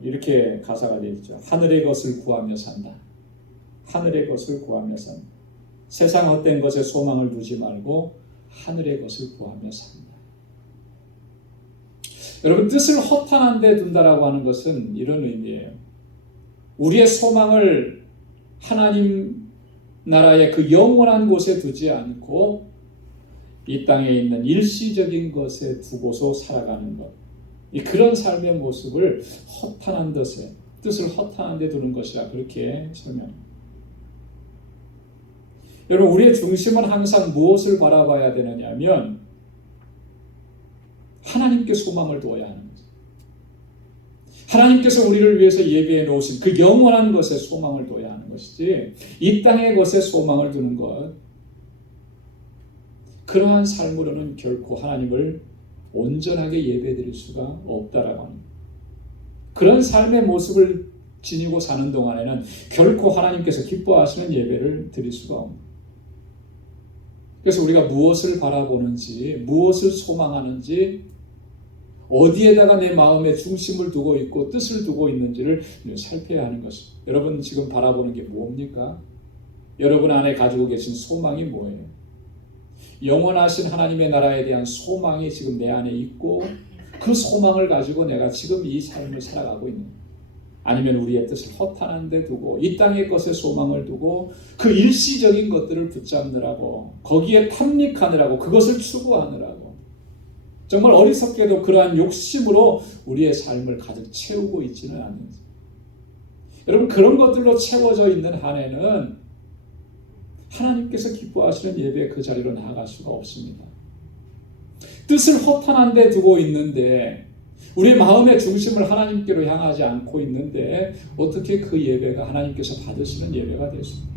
이렇게 가사가 되어 있죠. 하늘의 것을 구하며 산다. 하늘의 것을 구하며 산다. 세상 헛된 것에 소망을 두지 말고 하늘의 것을 구하며 산다. 여러분, 뜻을 허탄한 데 둔다라고 하는 것은 이런 의미예요. 우리의 소망을 하나님 나라의 그 영원한 곳에 두지 않고 이 땅에 있는 일시적인 것에 두고서 살아가는 것, 그런 삶의 모습을 허탄한 뜻을 허탄한 데 두는 것이라 그렇게 설명합니다. 여러분, 우리의 중심은 항상 무엇을 바라봐야 되느냐면 하나님께 소망을 두어야 하는 거죠. 하나님께서 우리를 위해서 예비해 놓으신 그 영원한 것에 소망을 둬야 하는 것이지 이 땅의 것에 소망을 두는 것, 그러한 삶으로는 결코 하나님을 온전하게 예배드릴 수가 없다라고 합니다. 그런 삶의 모습을 지니고 사는 동안에는 결코 하나님께서 기뻐하시는 예배를 드릴 수가 없습니다. 그래서 우리가 무엇을 바라보는지, 무엇을 소망하는지, 어디에다가 내 마음의 중심을 두고 있고 뜻을 두고 있는지를 살펴야 하는 것입니다. 여러분 지금 바라보는 게 뭡니까? 여러분 안에 가지고 계신 소망이 뭐예요? 영원하신 하나님의 나라에 대한 소망이 지금 내 안에 있고 그 소망을 가지고 내가 지금 이 삶을 살아가고 있는, 아니면 우리의 뜻을 허탄한 데 두고 이 땅의 것에 소망을 두고 그 일시적인 것들을 붙잡느라고, 거기에 탐닉하느라고, 그것을 추구하느라고 정말 어리석게도 그러한 욕심으로 우리의 삶을 가득 채우고 있지는 않는지. 여러분, 그런 것들로 채워져 있는 한에는 하나님께서 기뻐하시는 예배의 그 자리로 나아갈 수가 없습니다. 뜻을 허탄한 데 두고 있는데 우리의 마음의 중심을 하나님께로 향하지 않고 있는데 어떻게 그 예배가 하나님께서 받으시는 예배가 됐습니까?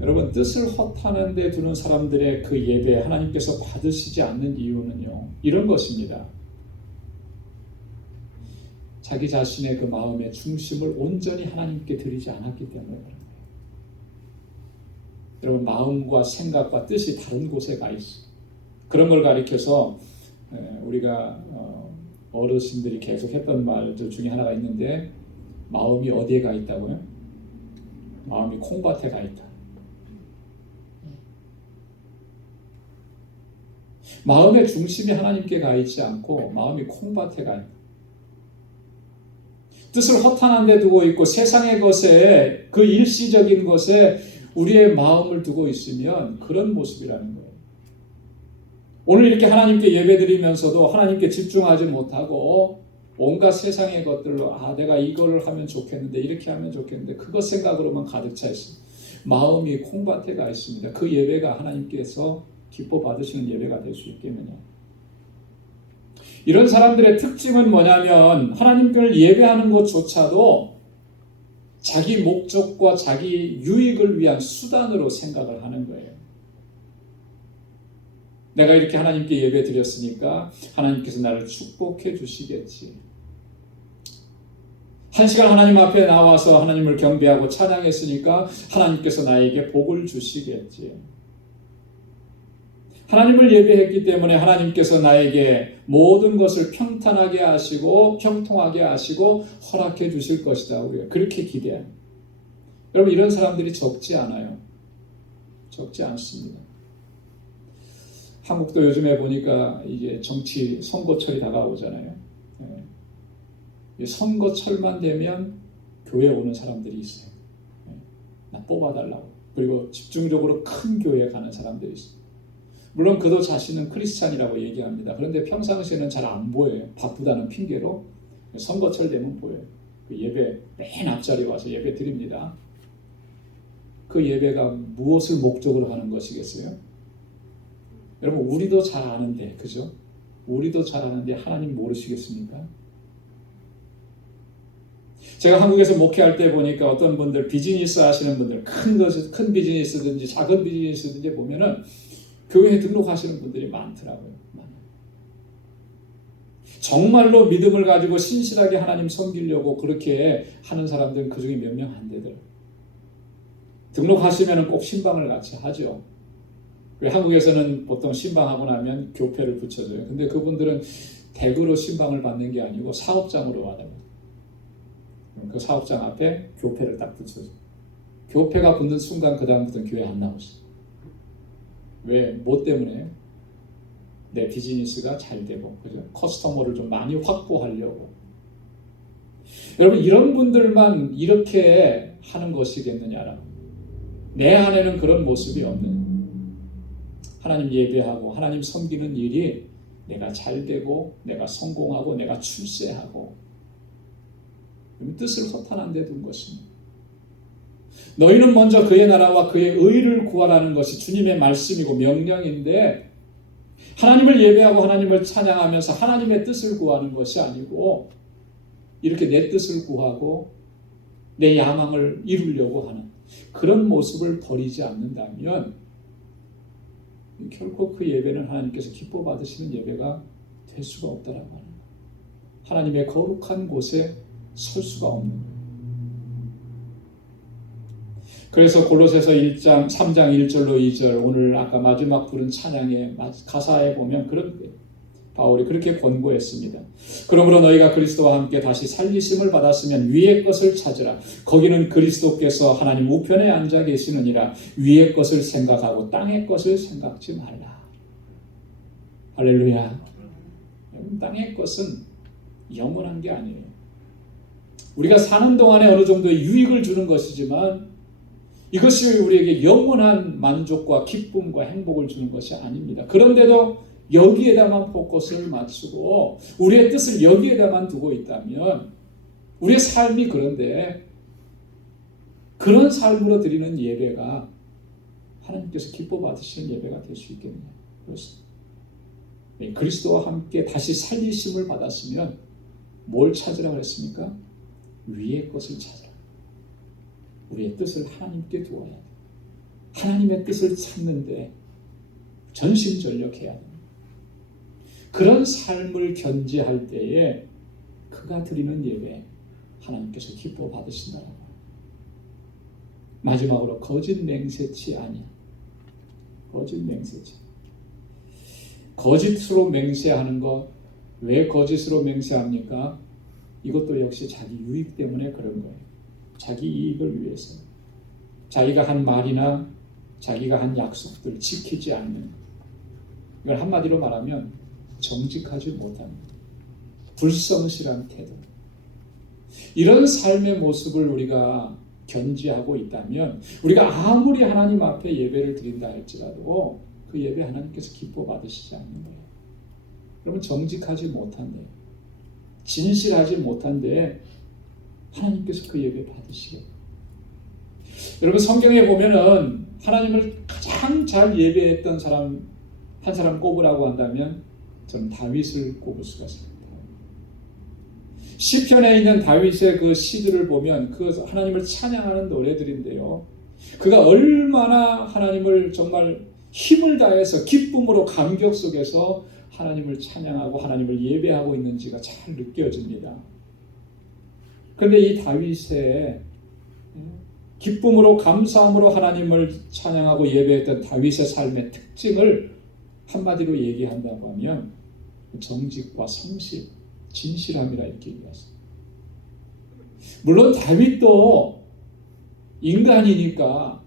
여러분, 뜻을 허탄한 데 두는 사람들의 그 예배 하나님께서 받으시지 않는 이유는요, 이런 것입니다. 자기 자신의 그 마음의 중심을 온전히 하나님께 드리지 않았기 때문에 그런 거예요. 여러분, 마음과 생각과 뜻이 다른 곳에 가 있어요. 그런 걸 가리켜서 우리가 어르신들이 계속 했던 말들 중에 하나가 있는데, 마음이 어디에 가 있다고요? 마음이 콩밭에 가 있다. 마음의 중심이 하나님께 가 있지 않고 마음이 콩밭에 가 있다. 뜻을 허탄한 데 두고 있고 세상의 것에, 그 일시적인 것에 우리의 마음을 두고 있으면 그런 모습이라는 거예요. 오늘 이렇게 하나님께 예배드리면서도 하나님께 집중하지 못하고 온갖 세상의 것들로 내가 이거를 하면 좋겠는데, 이렇게 하면 좋겠는데, 그것 생각으로만 가득 차 있습니다. 마음이 콩밭에 가 있습니다. 그 예배가 하나님께서 기뻐 받으시는 예배가 될 수 있겠느냐. 이런 사람들의 특징은 뭐냐면, 하나님을 예배하는 것조차도 자기 목적과 자기 유익을 위한 수단으로 생각을 하는 거예요. 내가 이렇게 하나님께 예배 드렸으니까 하나님께서 나를 축복해 주시겠지. 한 시간 하나님 앞에 나와서 하나님을 경배하고 찬양했으니까 하나님께서 나에게 복을 주시겠지. 하나님을 예배했기 때문에 하나님께서 나에게 모든 것을 평탄하게 하시고 형통하게 하시고 허락해 주실 것이다. 우리가 그렇게 기대합니다. 여러분, 이런 사람들이 적지 않아요. 적지 않습니다. 한국도 요즘에 보니까 이제 정치 선거철이 다가오잖아요. 선거철만 되면 교회에 오는 사람들이 있어요. 나 뽑아달라고. 그리고 집중적으로 큰 교회에 가는 사람들이 있어요. 물론 그도 자신은 크리스찬이라고 얘기합니다. 그런데 평상시에는 잘 안 보여요. 바쁘다는 핑계로. 선거철 되면 보여요. 그 예배 맨 앞자리에 와서 예배 드립니다. 그 예배가 무엇을 목적으로 하는 것이겠어요? 여러분, 우리도 잘 아는데, 그죠? 우리도 잘 아는데 하나님 모르시겠습니까? 제가 한국에서 목회할 때 보니까 어떤 분들, 비즈니스 하시는 분들, 큰 비즈니스든지 작은 비즈니스든지 보면은 교회에 등록하시는 분들이 많더라고요. 정말로 믿음을 가지고 신실하게 하나님 섬기려고 그렇게 하는 사람들은 그 중에 몇 명 안 되더라고요. 등록하시면 꼭 신방을 같이 하죠. 한국에서는 보통 신방하고 나면 교패를 붙여줘요. 근데 그분들은 댁으로 신방을 받는 게 아니고 사업장으로 받아요. 그 사업장 앞에 교패를 딱 붙여줘요. 교패가 붙는 순간 그 다음부터는 교회 안 나오죠. 왜? 뭐 때문에? 내 비즈니스가 잘 되고, 그죠? 커스터머를 좀 많이 확보하려고. 여러분, 이런 분들만 이렇게 하는 것이겠느냐라고. 내 안에는 그런 모습이 없는. 하나님 예배하고 하나님 섬기는 일이 내가 잘 되고, 내가 성공하고, 내가 출세하고, 뜻을 허탄한 데 둔 것입니다. 너희는 먼저 그의 나라와 그의 의를 구하라는 것이 주님의 말씀이고 명령인데, 하나님을 예배하고 하나님을 찬양하면서 하나님의 뜻을 구하는 것이 아니고 이렇게 내 뜻을 구하고 내 야망을 이루려고 하는 그런 모습을 버리지 않는다면 결코 그 예배는 하나님께서 기뻐 받으시는 예배가 될 수가 없다라고 하는 거예요. 하나님의 거룩한 곳에 설 수가 없는 거예요. 그래서 골로새서 3장 1절로 2절, 오늘 아까 마지막 부른 찬양의 가사에 보면 그런 바울이 그렇게 권고했습니다. 그러므로 너희가 그리스도와 함께 다시 살리심을 받았으면 위의 것을 찾으라. 거기는 그리스도께서 하나님 우편에 앉아 계시느니라. 위의 것을 생각하고 땅의 것을 생각지 말라. 할렐루야. 땅의 것은 영원한 게 아니에요. 우리가 사는 동안에 어느 정도의 유익을 주는 것이지만 이것이 우리에게 영원한 만족과 기쁨과 행복을 주는 것이 아닙니다. 그런데도 여기에다만 포커스를 맞추고 우리의 뜻을 여기에다만 두고 있다면 우리의 삶이, 그런데 그런 삶으로 드리는 예배가 하나님께서 기뻐 받으시는 예배가 될 수 있겠느냐. 그렇습니다. 그리스도와 함께 다시 살리심을 받았으면 뭘 찾으라 그랬습니까? 위의 것을 찾으라. 우리의 뜻을 하나님께 두어야 돼. 하나님의 뜻을 찾는데 전심전력해야 돼. 그런 삶을 견지할 때에 그가 드리는 예배 하나님께서 기뻐 받으신다라고. 마지막으로 거짓 맹세치 아니야. 거짓 맹세치. 거짓으로 맹세하는 것, 왜 거짓으로 맹세합니까? 이것도 역시 자기 유익 때문에 그런 거예요. 자기 이익을 위해서. 자기가 한 말이나 자기가 한 약속들 지키지 않는 것. 이걸 한마디로 말하면 정직하지 못한 것. 불성실한 태도. 이런 삶의 모습을 우리가 견지하고 있다면 우리가 아무리 하나님 앞에 예배를 드린다 할지라도 그 예배 하나님께서 기뻐 받으시지 않는 거예요. 여러분 정직하지 못한데 진실하지 못한데 하나님께서 그 예배 받으시게. 여러분 성경에 보면은 하나님을 가장 잘 예배했던 사람 한 사람 꼽으라고 한다면 저는 다윗을 꼽을 수가 있습니다. 시편에 있는 다윗의 그 시들을 보면 그 하나님을 찬양하는 노래들인데요. 그가 얼마나 하나님을 정말 힘을 다해서 기쁨으로 감격 속에서 하나님을 찬양하고 하나님을 예배하고 있는지가 잘 느껴집니다. 그런데 이 다윗의 기쁨으로 감사함으로 하나님을 찬양하고 예배했던 다윗의 삶의 특징을 한마디로 얘기한다고 하면 정직과 성실, 진실함이라 이렇게 얘기했습니다. 물론 다윗도 인간이니까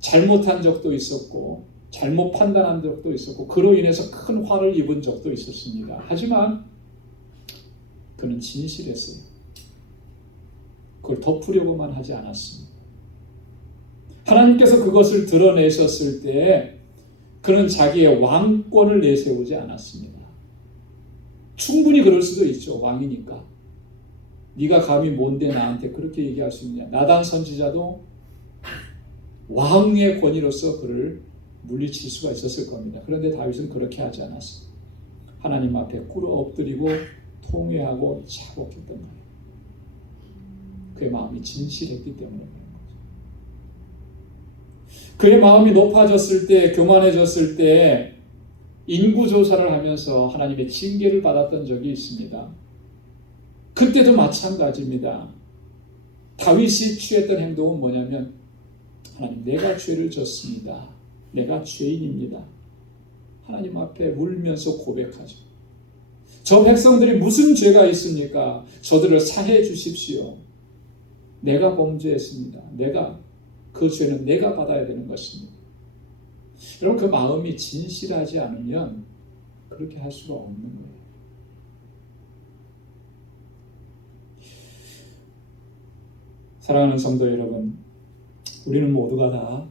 잘못한 적도 있었고 잘못 판단한 적도 있었고 그로 인해서 큰 화를 입은 적도 있었습니다. 하지만 그는 진실했어요. 그걸 덮으려고만 하지 않았습니다. 하나님께서 그것을 드러내셨을 때 그는 자기의 왕권을 내세우지 않았습니다. 충분히 그럴 수도 있죠. 왕이니까. 네가 감히 뭔데 나한테 그렇게 얘기할 수 있냐. 나단 선지자도 왕의 권위로서 그를 물리칠 수가 있었을 겁니다. 그런데 다윗은 그렇게 하지 않았어요. 하나님 앞에 꿇어 엎드리고 통회하고 자복했던 거예요. 그의 마음이 진실했기 때문에 그런 거죠. 그의 마음이 높아졌을 때, 교만해졌을 때 인구조사를 하면서 하나님의 징계를 받았던 적이 있습니다. 그때도 마찬가지입니다. 다윗이 취했던 행동은 뭐냐면 하나님 내가 죄를 졌습니다. 내가 죄인입니다. 하나님 앞에 울면서 고백하죠. 저 백성들이 무슨 죄가 있습니까? 저들을 사해 주십시오. 내가 범죄했습니다. 그 죄는 내가 받아야 되는 것입니다. 여러분 그 마음이 진실하지 않으면 그렇게 할 수가 없는 거예요. 사랑하는 성도 여러분, 우리는 모두가 다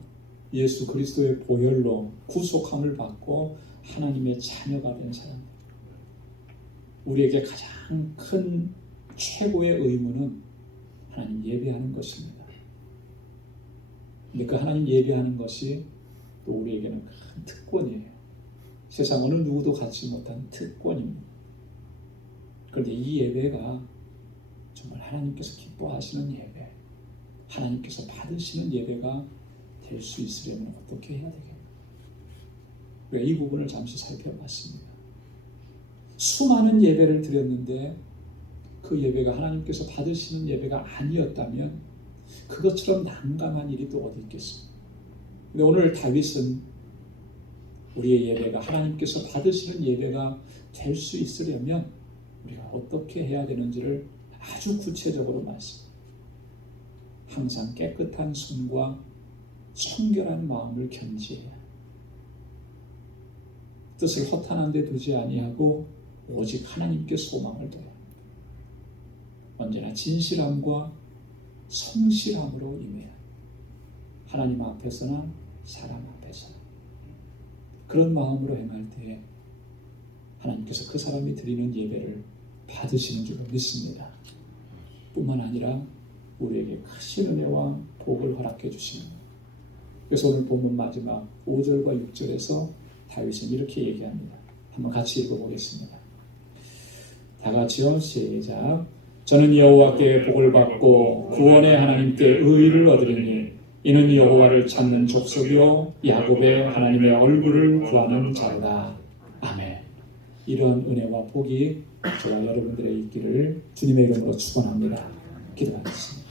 예수 그리스도의 보혈로 구속함을 받고 하나님의 자녀가 된 사람입니다. 우리에게 가장 큰 최고의 의무는 하나님 예배하는 것입니다. 근데 그 하나님 예배하는 것이 또 우리에게는 큰 특권이에요. 세상 어느 누구도 갖지 못한 특권입니다. 그런데 이 예배가 정말 하나님께서 기뻐하시는 예배, 하나님께서 받으시는 예배가 될 수 있으려면 어떻게 해야 되겠습니까? 이 부분을 잠시 살펴봤습니다. 수많은 예배를 드렸는데 그 예배가 하나님께서 받으시는 예배가 아니었다면 그것처럼 난감한 일이 또 어디 있겠습니까? 근데 오늘 다윗은 우리의 예배가 하나님께서 받으시는 예배가 될 수 있으려면 우리가 어떻게 해야 되는지를 아주 구체적으로 말씀합니다. 항상 깨끗한 손과 청결한 마음을 견지해야 뜻을 허탄한 데 두지 아니하고 오직 하나님께 소망을 둬야 합니다. 언제나 진실함과 성실함으로 임해야 합니다. 하나님 앞에서나 사람 앞에서나 그런 마음으로 행할 때에 하나님께서 그 사람이 드리는 예배를 받으시는 줄 믿습니다. 뿐만 아니라 우리에게 크신 은혜와 복을 허락해 주시는 거예요. 그래서 오늘 본문 마지막 5절과 6절에서 다윗은 이렇게 얘기합니다. 한번 같이 읽어보겠습니다. 다 같이요. 시작. 저는 여호와께 복을 받고 구원의 하나님께 의를 얻으리니 이는 여호와를 찾는 족속이요 야곱의 하나님의 얼굴을 구하는 자로다. 아멘. 이런 은혜와 복이 저와 여러분들의 있기를 주님의 이름으로 축원합니다. 기도하겠습니다.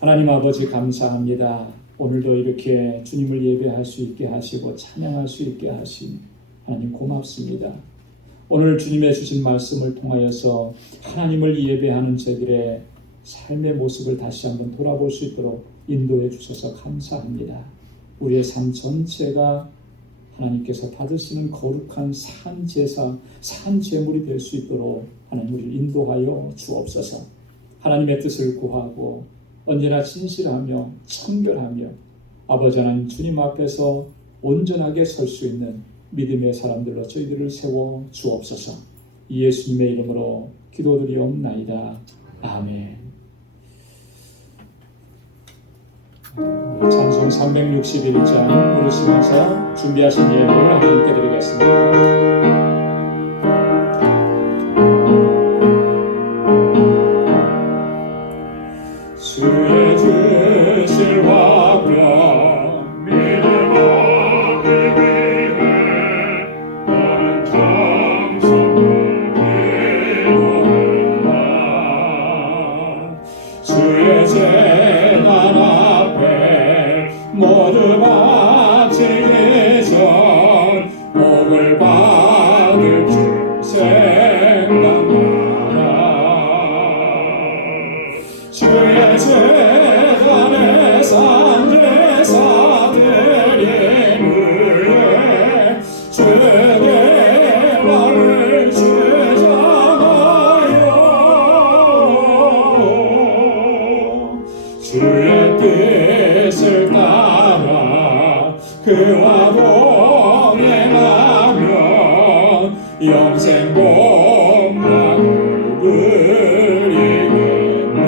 하나님 아버지 감사합니다. 오늘도 이렇게 주님을 예배할 수 있게 하시고 찬양할 수 있게 하신 하나님 고맙습니다. 오늘 주님의 주신 말씀을 통하여서 하나님을 예배하는 저들의 삶의 모습을 다시 한번 돌아볼 수 있도록 인도해 주셔서 감사합니다. 우리의 삶 전체가 하나님께서 받으시는 거룩한 산제사, 산제물이 될 수 있도록 하나님 우리를 인도하여 주옵소서. 하나님의 뜻을 구하고 언제나 진실하며 청결하며 아버지 하나님 주님 앞에서 온전하게 설 수 있는 믿음의 사람들로 저희들을 세워 주옵소서. 예수님의 이름으로 기도드리옵나이다. 아멘. 찬송 361장 부르시면서 준비하신 예물을 하나님께 드리겠습니다. 주의 주실 화평 믿음 얻기 위해 나는 정성을 기도한다. 주의 재난 앞에 모두 바치기 전 복을 받을 줄 생각하라. 주의 재단에 산제사들이 위해 주의 마음을 주장하여 주의 뜻을 따라 그와 동행하면 영생 복락을 누리겠네.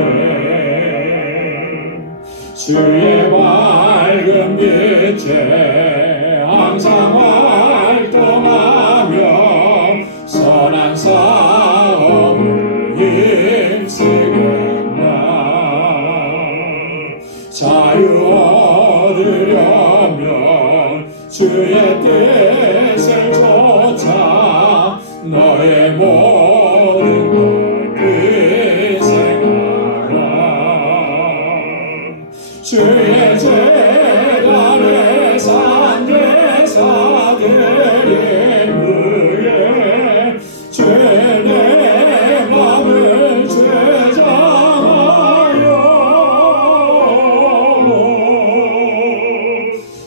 주의 밝은 빛에 항상 활동하며 선한 사업을 힘쓰겠나. 자유 얻으려면 주의 뜻을 좇아 너의 모든 걸 희생하라. 주의 재단에 산제사들이 위해 주의 맘을 주장하여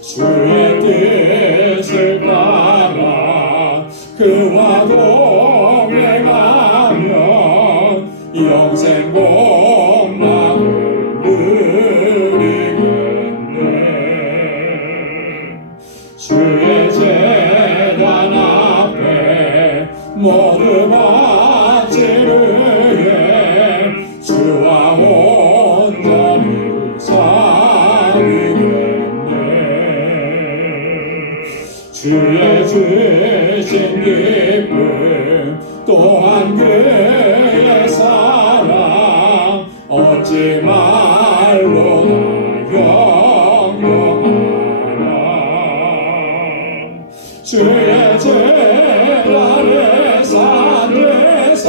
주의 뜻을 따라 그와 동행하면 영생 복락을 누리겠네. 주의 재단 앞에 모두 바치를 위해 주와 온전히 사귀겠네. 주의 주신 기쁨 또한 그의 사랑 얻지 말로 나 영영하라. 주의 재단에 산제사들이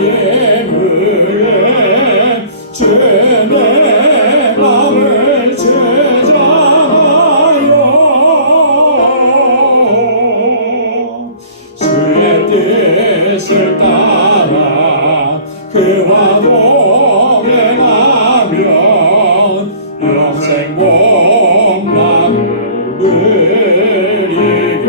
위해 주의 맘을 주장하여 주의 뜻을 따라 그와 동행하면 영생 복락을 누리겠네.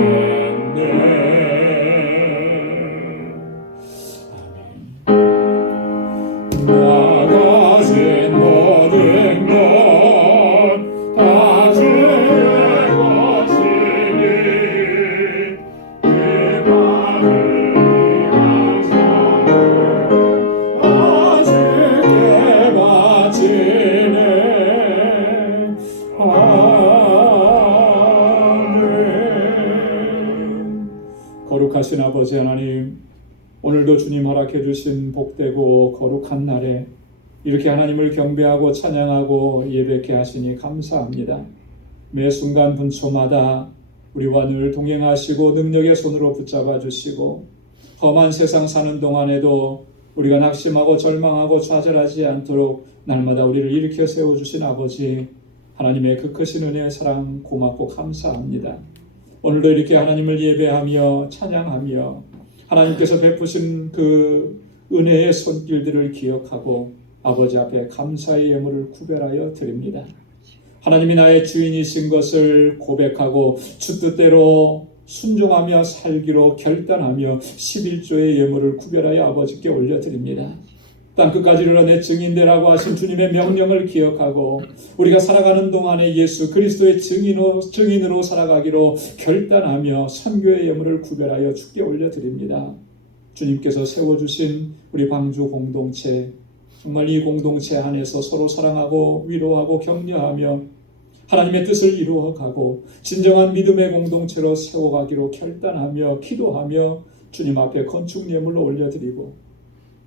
전능하신 아버지 하나님, 오늘도 주님 허락해 주신 복되고 거룩한 날에 이렇게 하나님을 경배하고 찬양하고 예배케 하시니 감사합니다. 매 순간 분초마다 우리와 늘 동행하시고 능력의 손으로 붙잡아 주시고 험한 세상 사는 동안에도 우리가 낙심하고 절망하고 좌절하지 않도록 날마다 우리를 일으켜 세워주신 아버지 하나님의 그 크신 은혜 사랑 고맙고 감사합니다. 오늘도 이렇게 하나님을 예배하며 찬양하며 하나님께서 베푸신 그 은혜의 손길들을 기억하고 아버지 앞에 감사의 예물을 구별하여 드립니다. 하나님이 나의 주인이신 것을 고백하고 주 뜻대로 순종하며 살기로 결단하며 11조의 예물을 구별하여 아버지께 올려드립니다. 땅끝까지 이르러 내 증인되라고 하신 주님의 명령을 기억하고 우리가 살아가는 동안에 예수 그리스도의 증인으로 살아가기로 결단하며 선교의 예물을 구별하여 주께 올려드립니다. 주님께서 세워주신 우리 방주 공동체, 정말 이 공동체 안에서 서로 사랑하고 위로하고 격려하며 하나님의 뜻을 이루어가고 진정한 믿음의 공동체로 세워가기로 결단하며 기도하며 주님 앞에 건축 예물로 올려드리고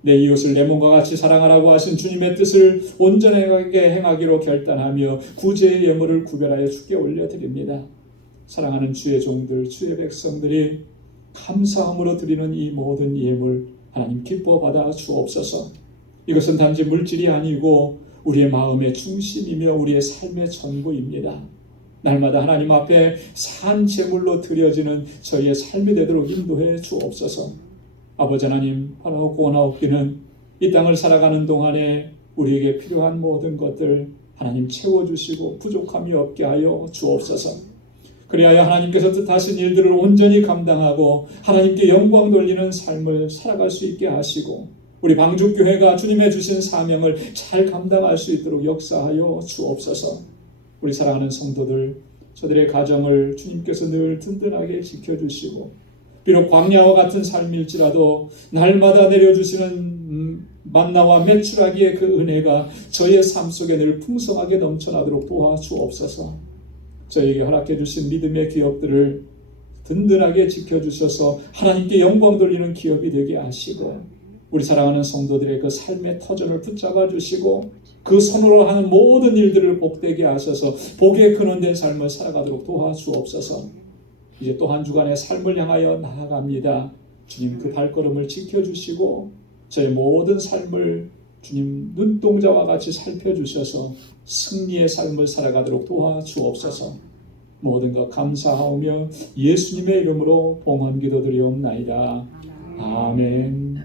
내 이웃을 내 몸과 같이 사랑하라고 하신 주님의 뜻을 온전하게 행하기로 결단하며 구제의 예물을 구별하여 주께 올려드립니다. 사랑하는 주의 종들, 주의 백성들이 감사함으로 드리는 이 모든 예물 하나님 기뻐 받아 주옵소서. 이것은 단지 물질이 아니고 우리의 마음의 중심이며 우리의 삶의 전부입니다. 날마다 하나님 앞에 산 제물로 드려지는 저희의 삶이 되도록 인도해 주옵소서. 아버지 하나님, 바라옵고 원하옵기는 이 땅을 살아가는 동안에 우리에게 필요한 모든 것들 하나님 채워주시고 부족함이 없게 하여 주옵소서. 그리하여 하나님께서 뜻하신 일들을 온전히 감당하고 하나님께 영광 돌리는 삶을 살아갈 수 있게 하시고 우리 방주교회가 주님의 주신 사명을 잘 감당할 수 있도록 역사하여 주옵소서. 우리 사랑하는 성도들, 저들의 가정을 주님께서 늘 든든하게 지켜주시고 비록 광야와 같은 삶일지라도 날마다 내려주시는 만나와 메추라기의 그 은혜가 저희의 삶 속에 늘 풍성하게 넘쳐나도록 도와주옵소서. 저희에게 허락해 주신 믿음의 기업들을 든든하게 지켜주셔서 하나님께 영광 돌리는 기업이 되게 하시고 우리 사랑하는 성도들의 그 삶의 터전을 붙잡아 주시고 그 손으로 하는 모든 일들을 복되게 하셔서 복에 근원된 삶을 살아가도록 도와주옵소서. 이제 또 한 주간의 삶을 향하여 나아갑니다. 주님 그 발걸음을 지켜주시고 저의 모든 삶을 주님 눈동자와 같이 살펴주셔서 승리의 삶을 살아가도록 도와주옵소서. 모든 것 감사하오며 예수님의 이름으로 봉헌 기도드리옵나이다. 아멘.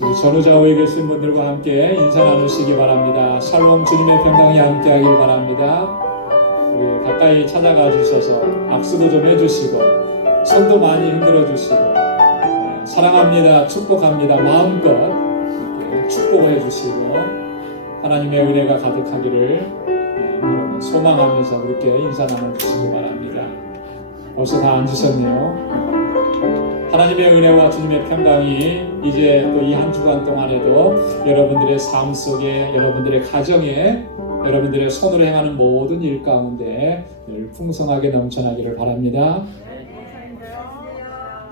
우리 전우좌우에 계신 분들과 함께 인사 나누시기 바랍니다. 샬롬 주님의 평강이 함께하길 바랍니다. 우리 가까이 찾아가 주셔서 악수도 좀 해주시고 손도 많이 흔들어 주시고 사랑합니다, 축복합니다 마음껏 이렇게 축복해 주시고 하나님의 은혜가 가득하기를 소망하면서 그렇게 인사 나눠주시기 바랍니다. 벌써 다 앉으셨네요. 하나님의 은혜와 주님의 평강이 이제 또 이 한 주간 동안에도 여러분들의 삶 속에, 여러분들의 가정에, 여러분들의 손으로 행하는 모든 일 가운데 늘 풍성하게 넘쳐나기를 바랍니다.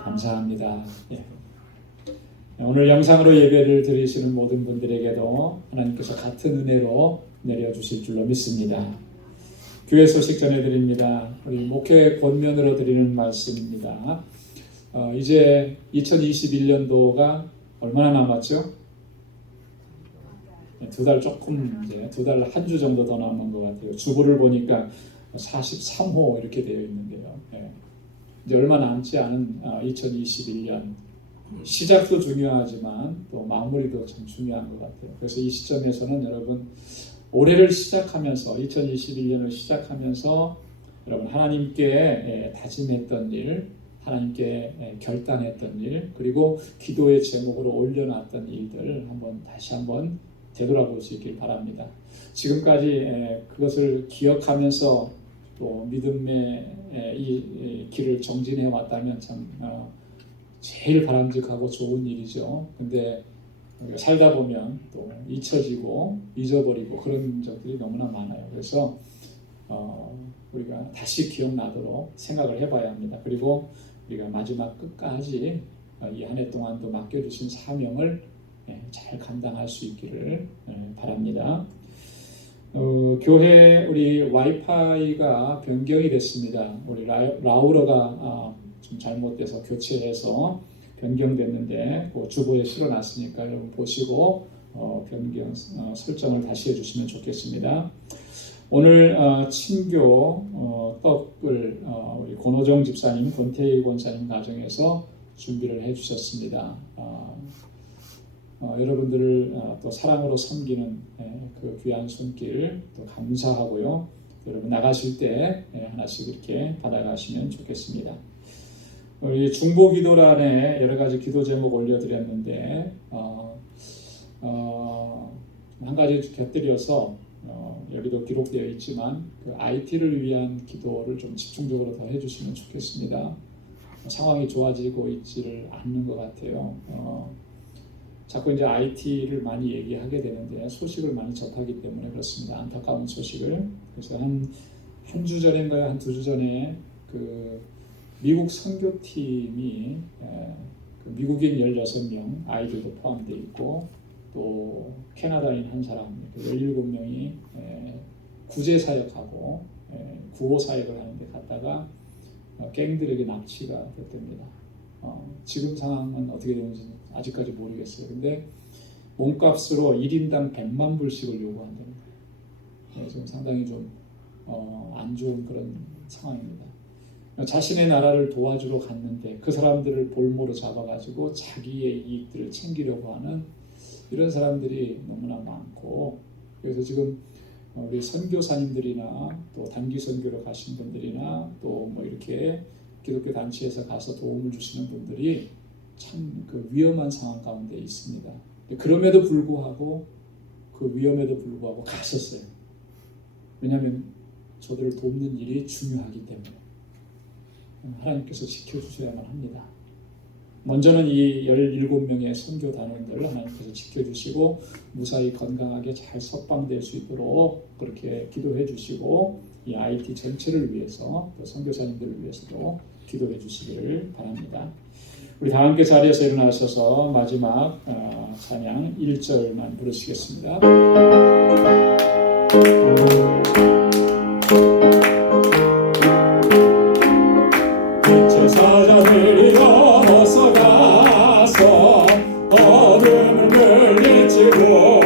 감사합니다. 예. 오늘 영상으로 예배를 드리시는 모든 분들에게도 하나님께서 같은 은혜로 내려주실 줄로 믿습니다. 교회 소식 전해드립니다. 우리 목회 권면으로 드리는 말씀입니다. 이제 2021년도가 얼마나 남았죠? 두 달 조금, 이제 두 달 한 주 정도 더 남은 것 같아요. 주보를 보니까 43호 이렇게 되어 있는데요. 이제 얼마 남지 않은 2021년 시작도 중요하지만 또 마무리도 참 중요한 것 같아요. 그래서 이 시점에서는 여러분 올해를 시작하면서 2021년을 시작하면서 여러분 하나님께 다짐했던 일, 하나님께 결단했던 일, 그리고 기도의 제목으로 올려놨던 일들을 다시 한번 되돌아볼 수 있길 바랍니다. 지금까지 그것을 기억하면서 또 믿음의 이 길을 정진해 왔다면 참 제일 바람직하고 좋은 일이죠. 근데 살다 보면 또 잊혀지고 잊어버리고 그런 적들이 너무나 많아요. 그래서 우리가 다시 기억나도록 생각을 해봐야 합니다. 그리고 우리가 마지막 끝까지 이 한 해 동안도 맡겨주신 사명을 잘 감당할 수 있기를 바랍니다. 교회 우리 와이파이가 변경이 됐습니다. 우리 라우러가 좀 잘못돼서 교체해서 변경됐는데 그 주보에 실어놨으니까 여러분 보시고 변경 설정을 다시 해주시면 좋겠습니다. 오늘 친교 떡을 우리 권호정 집사님, 권태희 권사님 가정에서 준비를 해주셨습니다. 여러분들을 또 사랑으로 섬기는 그 귀한 손길 또 감사하고요. 여러분 나가실 때 하나씩 이렇게 받아가시면 좋겠습니다. 우리 중보기도란에 여러 가지 기도 제목 올려드렸는데 한 가지 곁들여서 여기도 기록되어 있지만 그 IT를 위한 기도를 좀 집중적으로 더 해주시면 좋겠습니다. 상황이 좋아지고 있지를 않는 것 같아요. 자꾸 이제 IT를 많이 얘기하게 되는데 소식을 많이 접하기 때문에 그렇습니다. 안타까운 소식을. 그래서 한 주 전인가요? 한 2주 전에 그 미국 선교팀이 그 미국인 16명 아이들도 포함되어 있고 또 캐나다인 한 사람 17명이 구제 사역하고 구호 사역을 하는데 갔다가 갱들에게 납치가 됐답니다. 지금 상황은 어떻게 되는지 아직까지 모르겠어요. 근데 몸값으로 1인당 100만 불씩을 요구한다는 거예요. 지금 상당히 좀 안 좋은 그런 상황입니다. 자신의 나라를 도와주러 갔는데 그 사람들을 볼모로 잡아가지고 자기의 이익들을 챙기려고 하는 이런 사람들이 너무나 많고, 그래서 지금 우리 선교사님들이나 또 단기 선교로 가신 분들이나 또 뭐 이렇게 기독교 단체에서 가서 도움을 주시는 분들이 참 그 위험한 상황 가운데 있습니다. 그럼에도 불구하고 그 위험에도 불구하고 가셨어요. 왜냐하면 저들을 돕는 일이 중요하기 때문에 하나님께서 지켜주셔야만 합니다. 먼저는 이 17명의 선교 단원들 하나님께서 지켜주시고 무사히 건강하게 잘 석방될 수 있도록 그렇게 기도해 주시고 이 IT 전체를 위해서 또 선교사님들을 위해서도 기도해 주시기를 바랍니다. 우리 다 함께 자리에서 일어나셔서 마지막 찬양 1절만 부르시겠습니다. 빛의 사자들이 어서 가서 어둠을 물리치고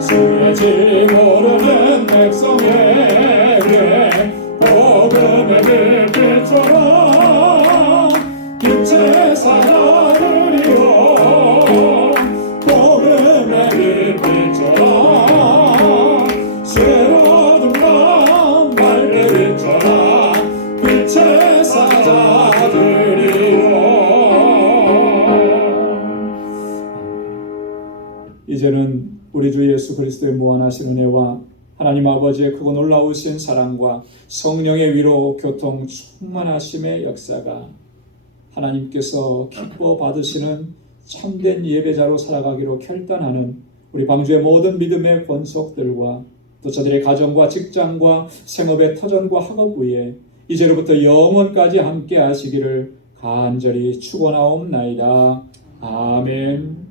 수의 질이 모르는 백성에게 복음의 빛처럼 빛의 사자들이여 복음의 빛처럼 새로운 밤 말들이처럼 빛의 사자들이여. 이제는 우리 주 예수 그리스도의 무한하신 은혜와 하나님 아버지의 크고 놀라우신 사랑과 성령의 위로 교통 충만하심의 역사가 하나님께서 기뻐 받으시는 참된 예배자로 살아가기로 결단하는 우리 방주의 모든 믿음의 권속들과 또 저들의 가정과 직장과 생업의 터전과 학업 위에 이제로부터 영원까지 함께 하시기를 간절히 축원하옵나이다. 아멘.